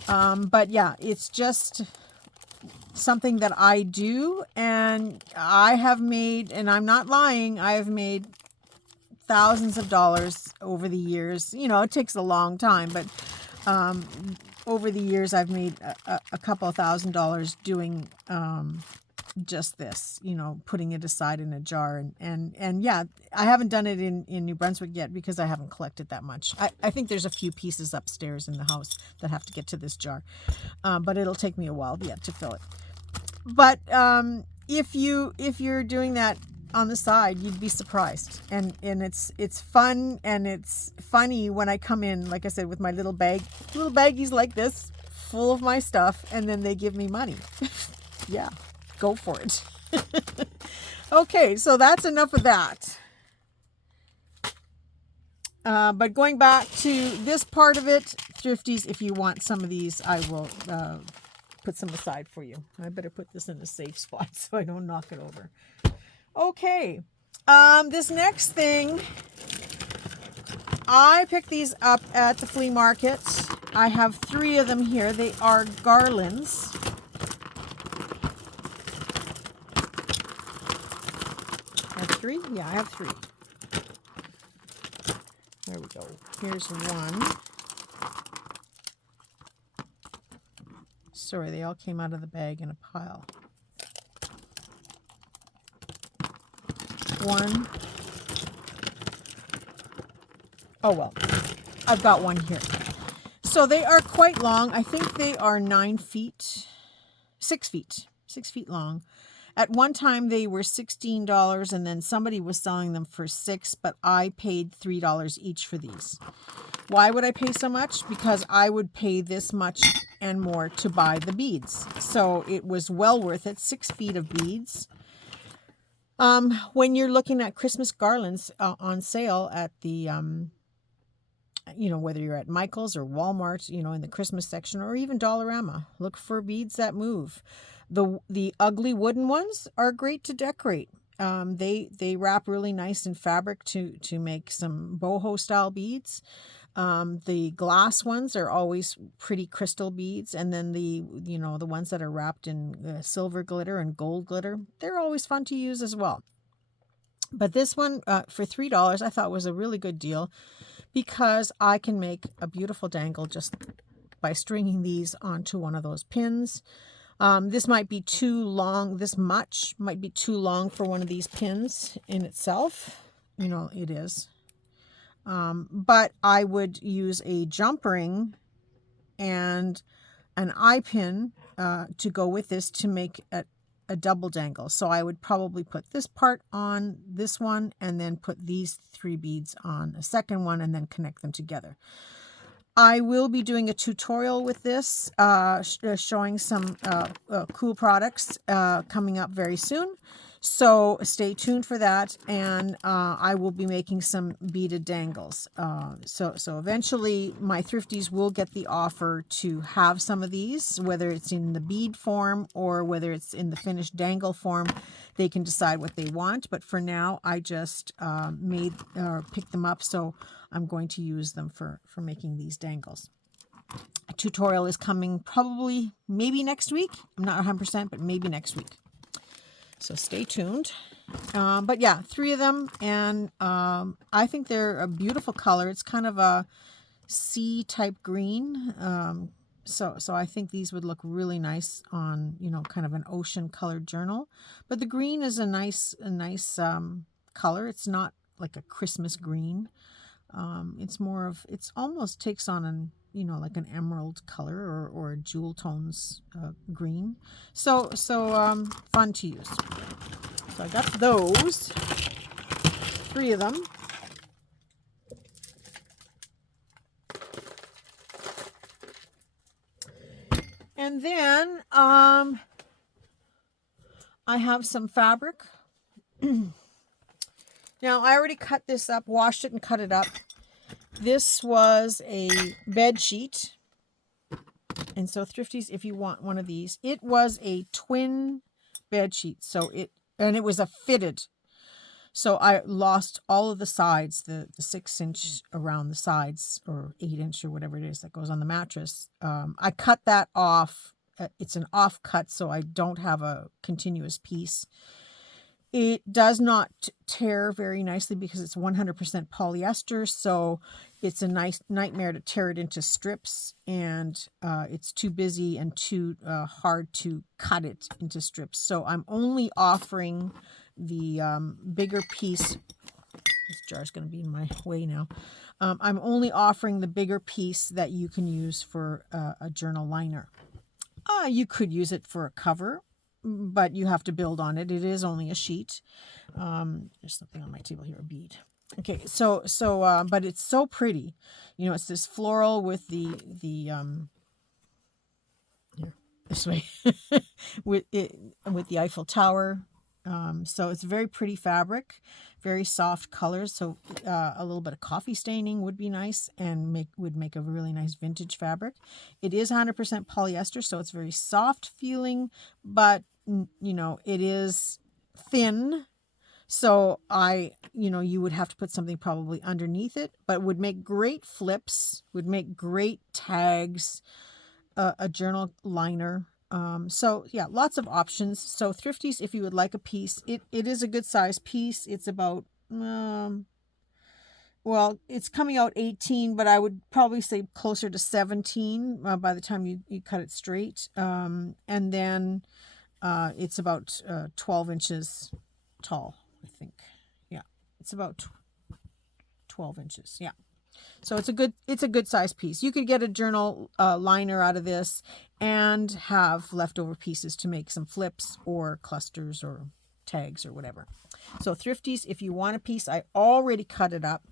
But yeah, it's just something that I do, and I have made, and I'm not lying, I have made thousands of dollars over the years. It takes a long time, but over the years I've made a couple of $1,000s doing just this, putting it aside in a jar. And yeah, I haven't done it in New Brunswick yet because I haven't collected that much. I think there's a few pieces upstairs in the house that have to get to this jar, but it'll take me a while yet to fill it. But if you're doing that on the side, you'd be surprised, and it's fun, and it's funny when I come in, like I said, with my little baggies like this, full of my stuff, and then they give me money. Yeah, go for it. Okay, so that's enough of that. But going back to this part of it, Thrifties, if you want some of these, I will put some aside for you. I better put this in a safe spot so I don't knock it over. Okay, this next thing, I picked these up at the flea market. I have 3 of them here. They are garlands. I have 3? Yeah, I have 3. There we go. Here's one. Sorry, they all came out of the bag in a pile. 1. Oh well, I've got one here. So they are quite long. I think they are 6 feet long. At one time they were $16, and then somebody was selling them for $6, but I paid $3 each for these. Why would I pay so much? Because I would pay this much and more to buy the beads. So it was well worth it. 6 feet of beads. When you're looking at Christmas garlands on sale at the, whether you're at Michael's or Walmart, in the Christmas section, or even Dollarama, look for beads that move. The ugly wooden ones are great to decorate. They wrap really nice in fabric to make some boho style beads. The glass ones are always pretty crystal beads, and then the ones that are wrapped in silver glitter and gold glitter, they're always fun to use as well. But this one for $3 I thought was a really good deal because I can make a beautiful dangle just by stringing these onto one of those pins. This might be too long. This much might be too long for one of these pins in itself. It is. But I would use a jump ring and an eye pin to go with this to make a double dangle. So I would probably put this part on this one and then put these 3 beads on a second one and then connect them together. I will be doing a tutorial with this, showing some cool products coming up very soon. So stay tuned for that, and I will be making some beaded dangles. So eventually my Thrifties will get the offer to have some of these, whether it's in the bead form or whether it's in the finished dangle form. They can decide what they want, but for now I just picked them up, so I'm going to use them for making these dangles. A tutorial is coming probably maybe next week. I'm not 100%, but maybe next week. So stay tuned. But yeah, 3 of them, and I think they're a beautiful color. It's kind of a sea type green. So I think these would look really nice on, kind of an ocean colored journal. But the green is a nice color. It's not like a Christmas green. It's almost takes on an, like an emerald color or a jewel tones green. So fun to use. So I got those, 3 of them. And then I have some fabric. Now, I already cut this up, washed it and cut it up. This was a bed sheet. And so Thrifties, if you want one of these, it was a twin bed sheet. And it was a fitted. So I lost all of the sides, the 6-inch around the sides, or 8-inch or whatever it is that goes on the mattress. I cut that off. It's an off cut, so I don't have a continuous piece. It does not tear very nicely because it's 100% polyester, so it's a nice nightmare to tear it into strips, and it's too busy and too hard to cut it into strips. So I'm only offering the bigger piece. This jar is going to be in my way now. I'm only offering the bigger piece that you can use for a journal liner. You could use it for a cover, but you have to build on it. It is only a sheet. There's something on my table here, a bead. Okay, so but it's so pretty. It's this floral with the here, this way, with the Eiffel Tower. So it's very pretty fabric, very soft colors. So a little bit of coffee staining would be nice and would make a really nice vintage fabric. It is 100% polyester, so it's very soft feeling, but it is thin. So you would have to put something probably underneath it, but would make great flips, would make great tags, a journal liner. So yeah, lots of options. So Thrifties, if you would like a piece, it is a good size piece. It's about, well, it's coming out 18, but I would probably say closer to 17 by the time you cut it straight. And then it's about 12 inches tall, I think. Yeah, it's about 12 inches. Yeah. So it's a good size piece. You could get a journal liner out of this and have leftover pieces to make some flips or clusters or tags or whatever. So Thrifties, if you want a piece, I already cut it up.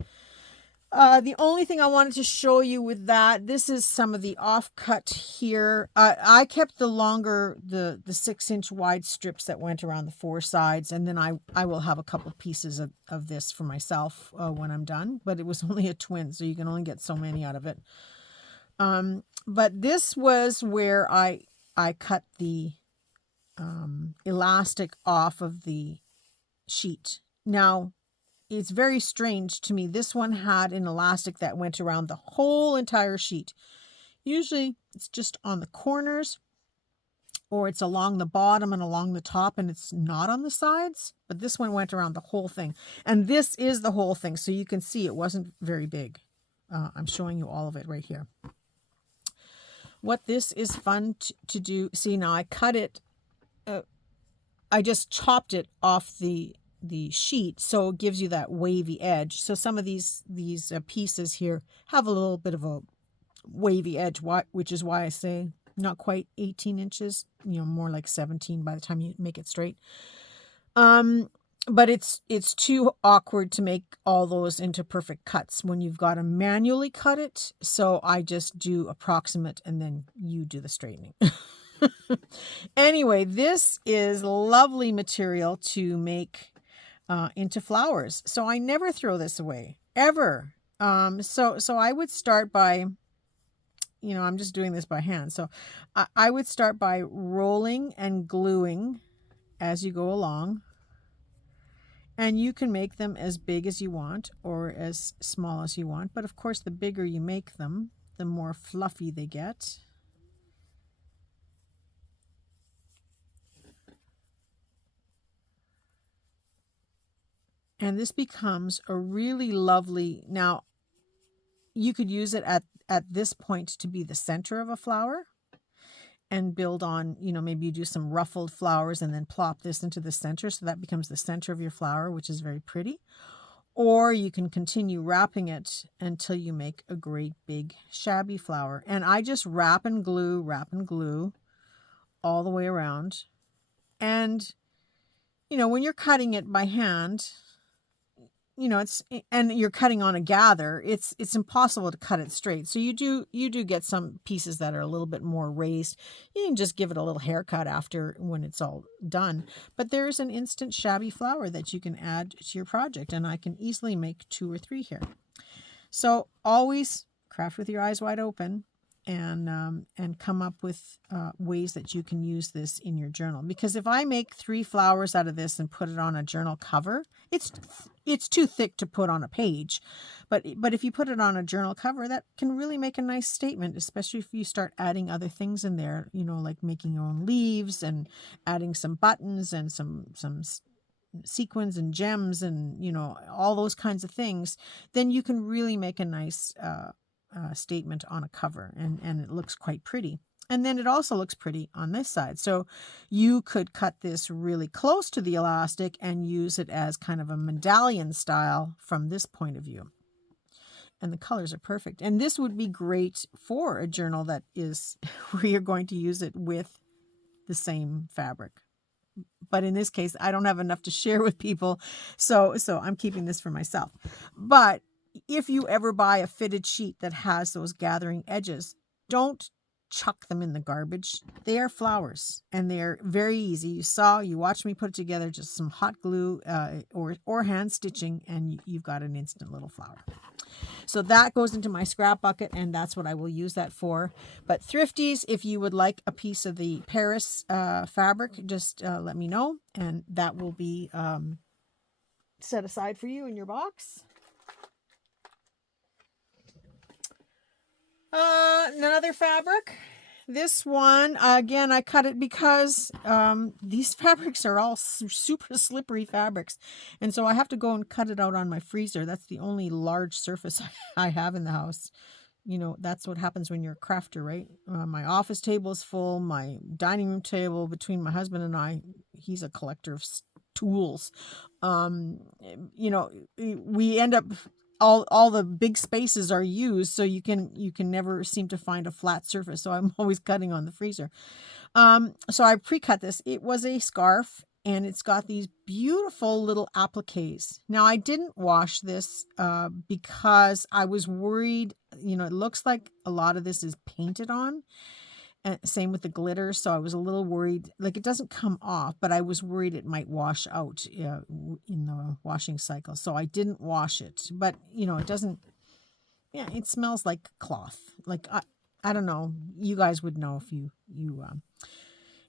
The only thing I wanted to show you with that, this is some of the offcut here. I kept the longer, the 6-inch wide strips that went around the 4 sides, and then I will have a couple pieces of this for myself when I'm done. But it was only a twin, so you can only get so many out of it. But this was where I cut the elastic off of the sheet. Now, it's very strange to me. This one had an elastic that went around the whole entire sheet. Usually it's just on the corners, or it's along the bottom and along the top, and it's not on the sides. But this one went around the whole thing. And this is the whole thing. So you can see it wasn't very big. I'm showing you all of it right here. What this is fun to do. See, now I cut it. I just chopped it off the sheet, so it gives you that wavy edge. So some of these pieces here have a little bit of a wavy edge, which is why I say not quite 18 inches, more like 17 by the time you make it straight. But it's too awkward to make all those into perfect cuts when you've got to manually cut it. So I just do approximate, and then you do the straightening. Anyway, this is lovely material to make into flowers. So I never throw this away, ever. So I would start by, I'm just doing this by hand. So I would start by rolling and gluing as you go along. And you can make them as big as you want or as small as you want. But of course, the bigger you make them, the more fluffy they get. And this becomes a really lovely, now you could use it at this point to be the center of a flower and build on, maybe you do some ruffled flowers and then plop this into the center. So that becomes the center of your flower, which is very pretty. Or you can continue wrapping it until you make a great big shabby flower. And I just wrap and glue all the way around. And, when you're cutting it by hand, and you're cutting on a gather, it's impossible to cut it straight. So you do get some pieces that are a little bit more raised. You can just give it a little haircut after when it's all done. But there's an instant shabby flower that you can add to your project, and I can easily make 2 or 3 here. So always craft with your eyes wide open, and come up with ways that you can use this in your journal. Because if I make 3 flowers out of this and put it on a journal cover, it's too thick to put on a page. But if you put it on a journal cover, that can really make a nice statement, especially if you start adding other things in there, like making your own leaves and adding some buttons and some sequins and gems and, all those kinds of things. Then you can really make a nice statement on a cover, and it looks quite pretty. And then it also looks pretty on this side. So you could cut this really close to the elastic and use it as kind of a medallion style from this point of view. And the colors are perfect. And this would be great for a journal that is where you're going to use it with the same fabric. But in this case, I don't have enough to share with people. So I'm keeping this for myself. But if you ever buy a fitted sheet that has those gathering edges, don't chuck them in the garbage. They are flowers, and they're very easy. You watched me put it together, just some hot glue or hand stitching, and you've got an instant little flower. So that goes into my scrap bucket, and that's what I will use that for. But Thriftees, if you would like a piece of the Paris fabric, just let me know, and that will be set aside for you in your box. Another fabric. This one, again, I cut it because these fabrics are all super slippery fabrics. And so I have to go and cut it out on my freezer. That's the only large surface I have in the house. That's what happens when you're a crafter, right? My office table is full. My dining room table, between my husband and I, he's a collector of tools. We end up... all the big spaces are used, so you can never seem to find a flat surface. So I'm always cutting on the freezer. So I pre-cut this. It was a scarf, and it's got these beautiful little appliques. Now I didn't wash this because I was worried. It looks like a lot of this is painted on. And same with the glitter. So I was a little worried, like it doesn't come off, but I was worried it might wash out in the washing cycle. So I didn't wash it, but it doesn't, it smells like cloth. Like, I don't know. You guys would know if you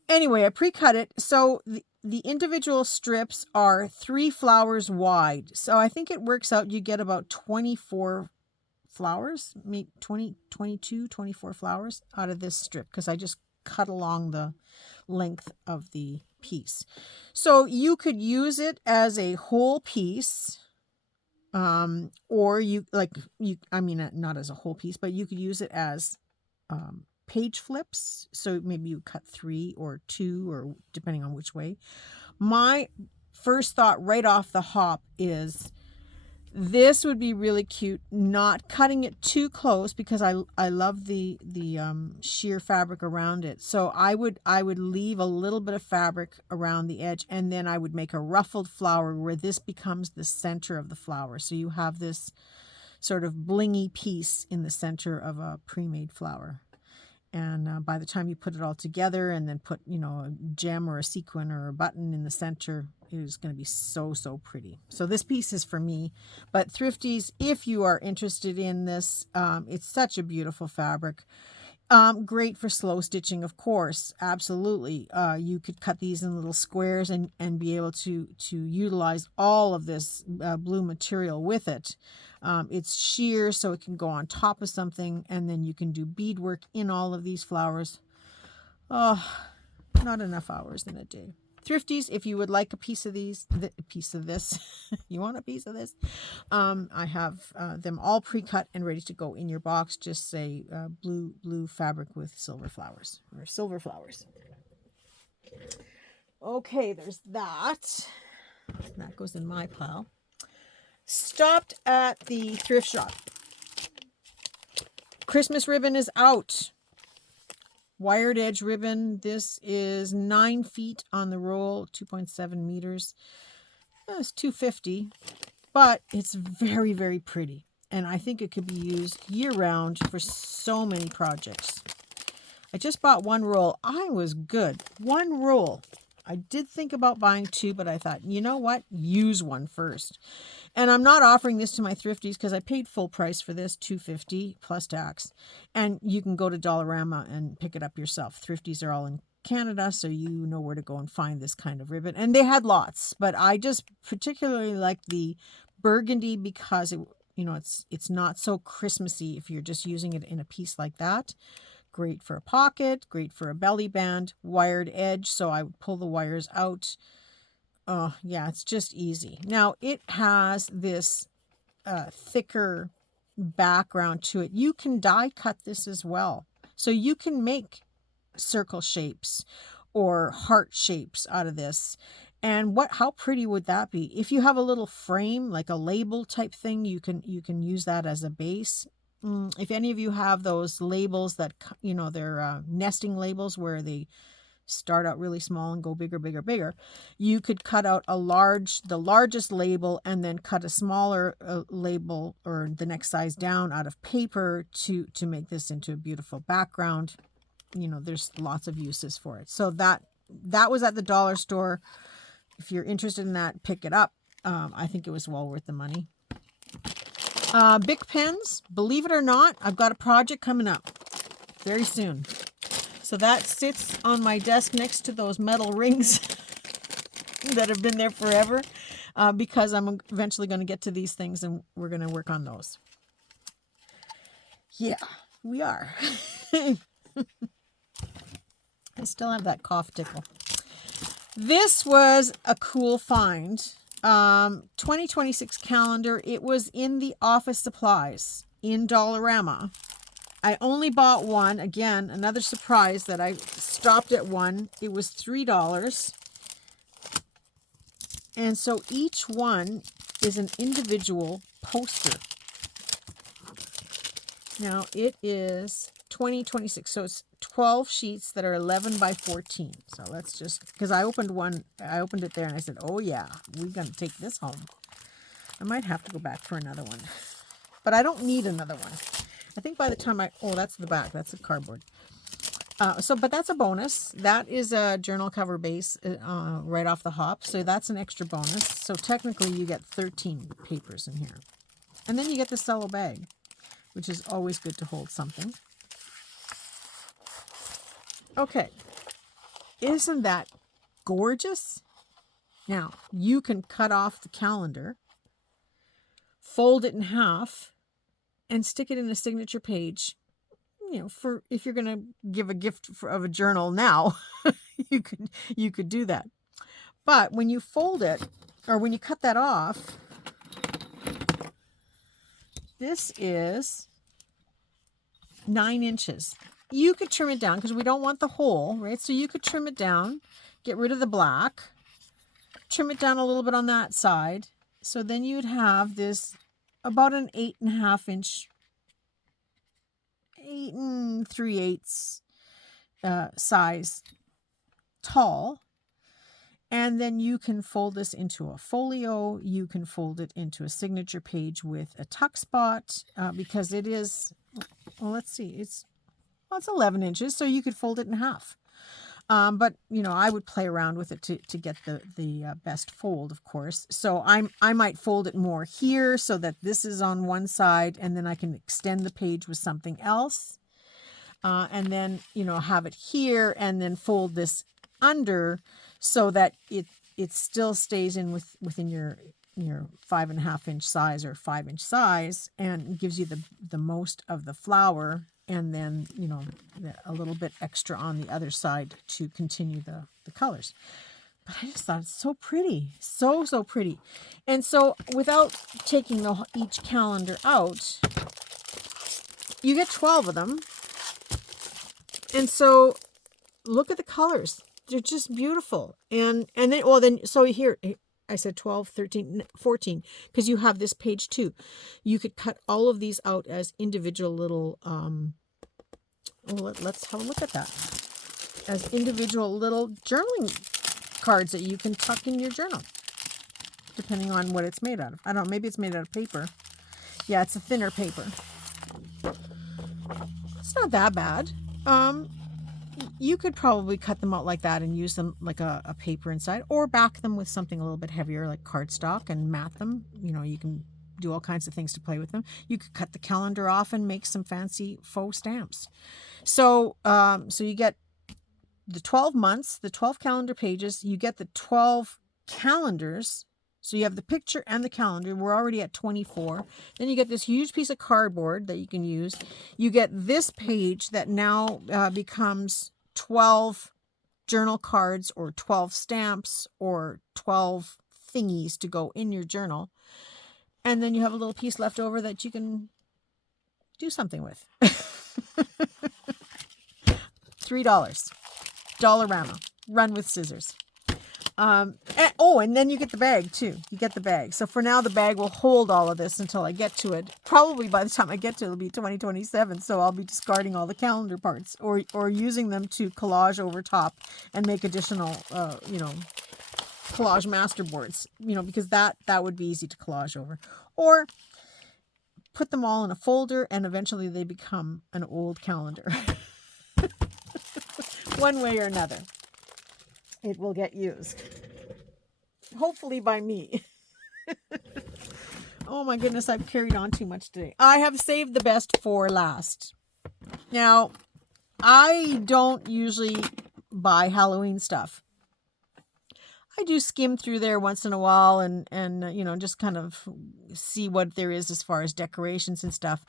Anyway, I pre-cut it. So the individual strips are 3 flowers wide. So I think it works out. You get about 24 flowers, maybe 20, 22, 24 flowers out of this strip, because I just cut along the length of the piece. So you could use it as a whole piece, or I mean, not as a whole piece, but you could use it as page flips. So maybe you cut 3 or 2, or depending on which way. My first thought right off the hop is this would be really cute, not cutting it too close, because I love the sheer fabric around it. So I would leave a little bit of fabric around the edge, and then I would make a ruffled flower where this becomes the center of the flower. So you have this sort of blingy piece in the center of a pre-made flower. And by the time you put it all together and then put, a gem or a sequin or a button in the center, it is going to be so, so pretty. So this piece is for me. But Thrifties, if you are interested in this, it's such a beautiful fabric. Great for slow stitching, of course. Absolutely. You could cut these in little squares and be able to utilize all of this blue material with it. It's sheer, so it can go on top of something, and then you can do beadwork in all of these flowers. Oh, not enough hours in a day. Thrifties, if you would like a piece of this, you want a piece of this? I have them all pre-cut and ready to go in your box. Just say blue fabric with silver flowers, or silver flowers. Okay, there's that. That goes in my pile. Stopped at the thrift shop. Christmas ribbon is out. Wired edge ribbon. This is 9 feet on the roll, 2.7 meters. It's $2.50, but it's very, very pretty. And I think it could be used year round for so many projects. I just bought 1 roll. I was good. 1 roll. I did think about buying 2, but I thought, you know what? Use 1 first. And I'm not offering this to my Thrifties because I paid full price for this, $2.50 plus tax. And you can go to Dollarama and pick it up yourself. Thrifties are all in Canada, so you know where to go and find this kind of ribbon. And they had lots, but I just particularly like the burgundy because it's not so Christmassy if you're just using it in a piece like that. Great for a pocket, great for a belly band, wired edge, so I would pull the wires out. Oh, yeah, it's just easy. Now, it has this thicker background to it. You can die cut this as well. So you can make circle shapes or heart shapes out of this. And how pretty would that be? If you have a little frame, like a label type thing, you can use that as a base. If any of you have those labels that, they're nesting labels where they start out really small and go bigger, bigger, bigger, you could cut out the largest label and then cut a smaller label or the next size down out of paper to make this into a beautiful background. There's lots of uses for it. So that was at the dollar store. If you're interested in that, pick it up. I think it was well worth the money. Bic pens, believe it or not, I've got a project coming up very soon. So that sits on my desk next to those metal rings that have been there forever, because I'm eventually going to get to these things and we're going to work on those. Yeah, we are. I still have that cough tickle. This was a cool find. 2026 calendar. It was in the office supplies in Dollarama. I only bought 1. Again, another surprise that I stopped at 1. It was $3. And so each one is an individual poster. Now it is 2026. So it's 12 sheets that are 11 by 14. So let's just, because I opened it there and I said, oh yeah, we're going to take this home. I might have to go back for another one, but I don't need another one. I think by the time that's the back, that's the cardboard. But that's a bonus. That is a journal cover base right off the hop. So that's an extra bonus. So technically you get 13 papers in here. And then you get the cello bag, which is always good to hold something. Okay. Isn't that gorgeous? Now, you can cut off the calendar, fold it in half, and stick it in a signature page. You know, for if you're going to give a gift of a journal now, you could do that. But when you fold it, or when you cut that off, this is 9 inches. You could trim it down because we don't want the hole, right? So you could trim it down, get rid of the black, trim it down a little bit on that side. So then you'd have this about an 8.5 inch, 8 3/8 size tall. And then you can fold this into a folio. You can fold it into a signature page with a tuck spot because it is, well, let's see, it's 11 inches, so you could fold it in half. But, you know, I would play around with it to get the best fold, of course. So I might fold it more here so that this is on one side, and then I can extend the page with something else. And then, you know, have it here and then fold this under so that it still stays within your 5.5 inch size or 5 inch size, and gives you the most of the flower, and then, you know, a little bit extra on the other side to continue the colors. But I just thought it's so pretty, so pretty. And so without taking each calendar out, you get 12 of them. And so look at the colors. They're just beautiful. And then, so here, I said 12, 13, 14, because you have this page too. You could cut all of these out as individual little, let's have a look at that. As individual little journaling cards that you can tuck in your journal, depending on what it's made out of. I don't know, maybe it's made out of paper. Yeah, it's a thinner paper. It's not that bad. You could probably cut them out like that and use them like a paper inside, or back them with something a little bit heavier like cardstock and mat them. You know, you can do all kinds of things to play with them. You could cut the calendar off and make some fancy faux stamps. So you get the 12 months, the 12 calendar pages, you get the 12 calendars. So you have the picture and the calendar. We're already at 24. Then you get this huge piece of cardboard that you can use. You get this page that now becomes 12 journal cards or 12 stamps or 12 thingies to go in your journal. And then you have a little piece left over that you can do something with. $3. Dollarama. Run with scissors. And then you get the bag too. You get the bag. So for now, the bag will hold all of this until I get to it. Probably by the time I get to it, it'll be 2027. So I'll be discarding all the calendar parts or using them to collage over top and make additional, collage masterboards, because that would be easy to collage over. Or put them all in a folder and eventually they become an old calendar. One way or another. It will get used. Hopefully by me. Oh my goodness, I've carried on too much today. I have saved the best for last. Now, I don't usually buy Halloween stuff. I do skim through there once in a while and just kind of see what there is as far as decorations and stuff.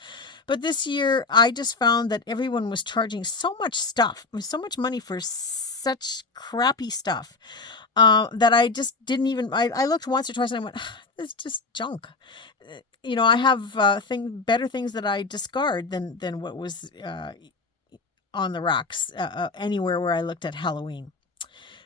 But this year, I just found that everyone was charging so much stuff, so much money for such crappy stuff that I just didn't even, I looked once or twice and I went, it's just junk. I have better things that I discard than what was on the racks anywhere where I looked at Halloween.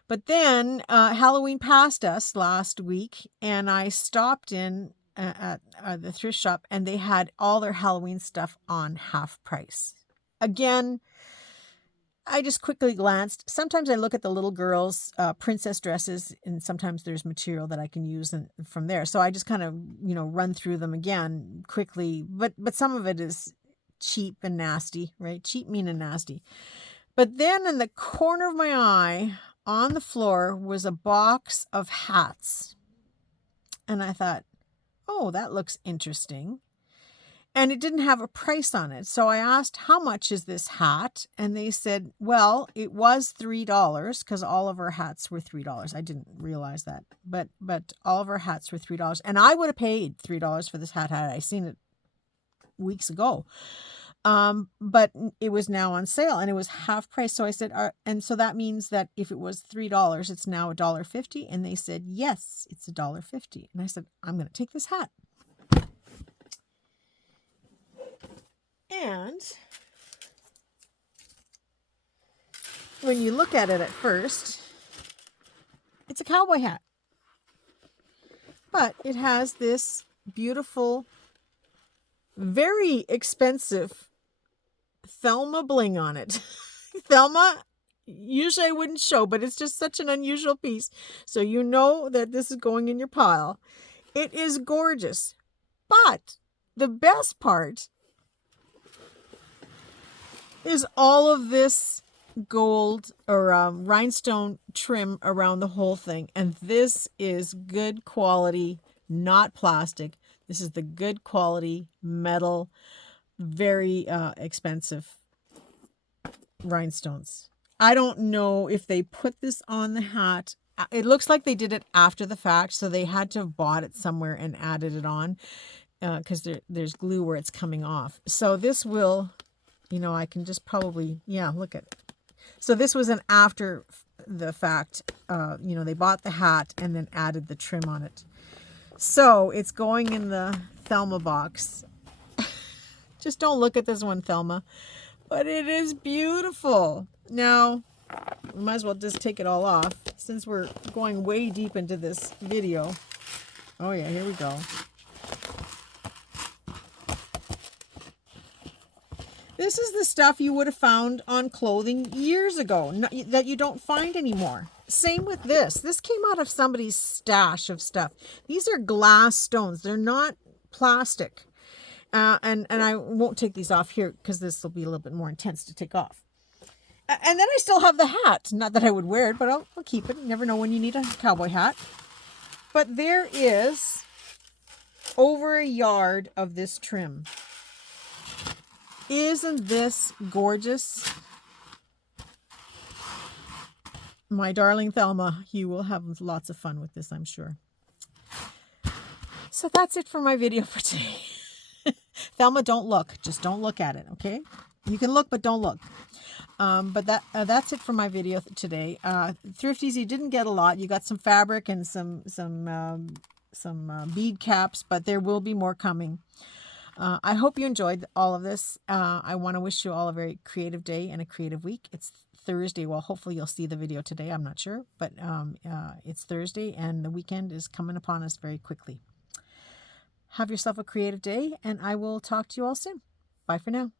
But then Halloween passed us last week, and I stopped in at the thrift shop, and they had all their Halloween stuff on half price. Again, I just quickly glanced. Sometimes I look at the little girls' princess dresses, and sometimes there's material that I can use from there. So I just kind of, run through them again quickly. But some of it is cheap and nasty, right? Cheap, mean, and nasty. But then in the corner of my eye, on the floor, was a box of hats. And I thought, oh, that looks interesting. and it didn't have a price on it. So I asked, how much is this hat? And they said, well, it was $3 because all of our hats were $3. I didn't realize that, but all of our hats were $3. And I would have paid $3 for this hat had I seen it weeks ago. But it was now on sale and it was half price. So I said, and so that means that if it was $3, it's now $1.50. And they said, yes, it's $1.50. And I said, I'm going to take this hat. And when you look at it at first, it's a cowboy hat. But it has this beautiful, very expensive Thelma bling on it. Thelma, usually I wouldn't show, but it's just such an unusual piece. So you know that this is going in your pile. It is gorgeous. But the best part is all of this gold or rhinestone trim around the whole thing. And this is good quality, not plastic. This is the good quality metal, very expensive rhinestones. I don't know if they put this on the hat. It looks like they did it after the fact, so they had to have bought it somewhere and added it on because there's glue where it's coming off. So this will, you know, I can just probably, yeah, look at it. So this was an after the fact, you know, they bought the hat and then added the trim on it. So it's going in the Thelma box. Just don't look at this one, Thelma. But it is beautiful. Now, we might as well just take it all off since we're going way deep into this video. Oh yeah, here we go. This is the stuff you would have found on clothing years ago that you don't find anymore. Same with this. This came out of somebody's stash of stuff. These are glass stones. They're not plastic. And I won't take these off here because this will be a little bit more intense to take off. And then I still have the hat. Not that I would wear it, but I'll keep it. You never know when you need a cowboy hat. But there is over a yard of this trim. Isn't this gorgeous? My darling Thelma, you will have lots of fun with this, I'm sure. So that's it for my video for today. Thelma, don't look. Just don't look at it, okay? You can look, but don't look. But that's it for my video today. Thrifties, you didn't get a lot. You got some fabric and some bead caps, but there will be more coming. I hope you enjoyed all of this. I want to wish you all a very creative day and a creative week. It's Thursday. Well, hopefully you'll see the video today. I'm not sure, but it's Thursday and the weekend is coming upon us very quickly. Have yourself a creative day, and I will talk to you all soon. Bye for now.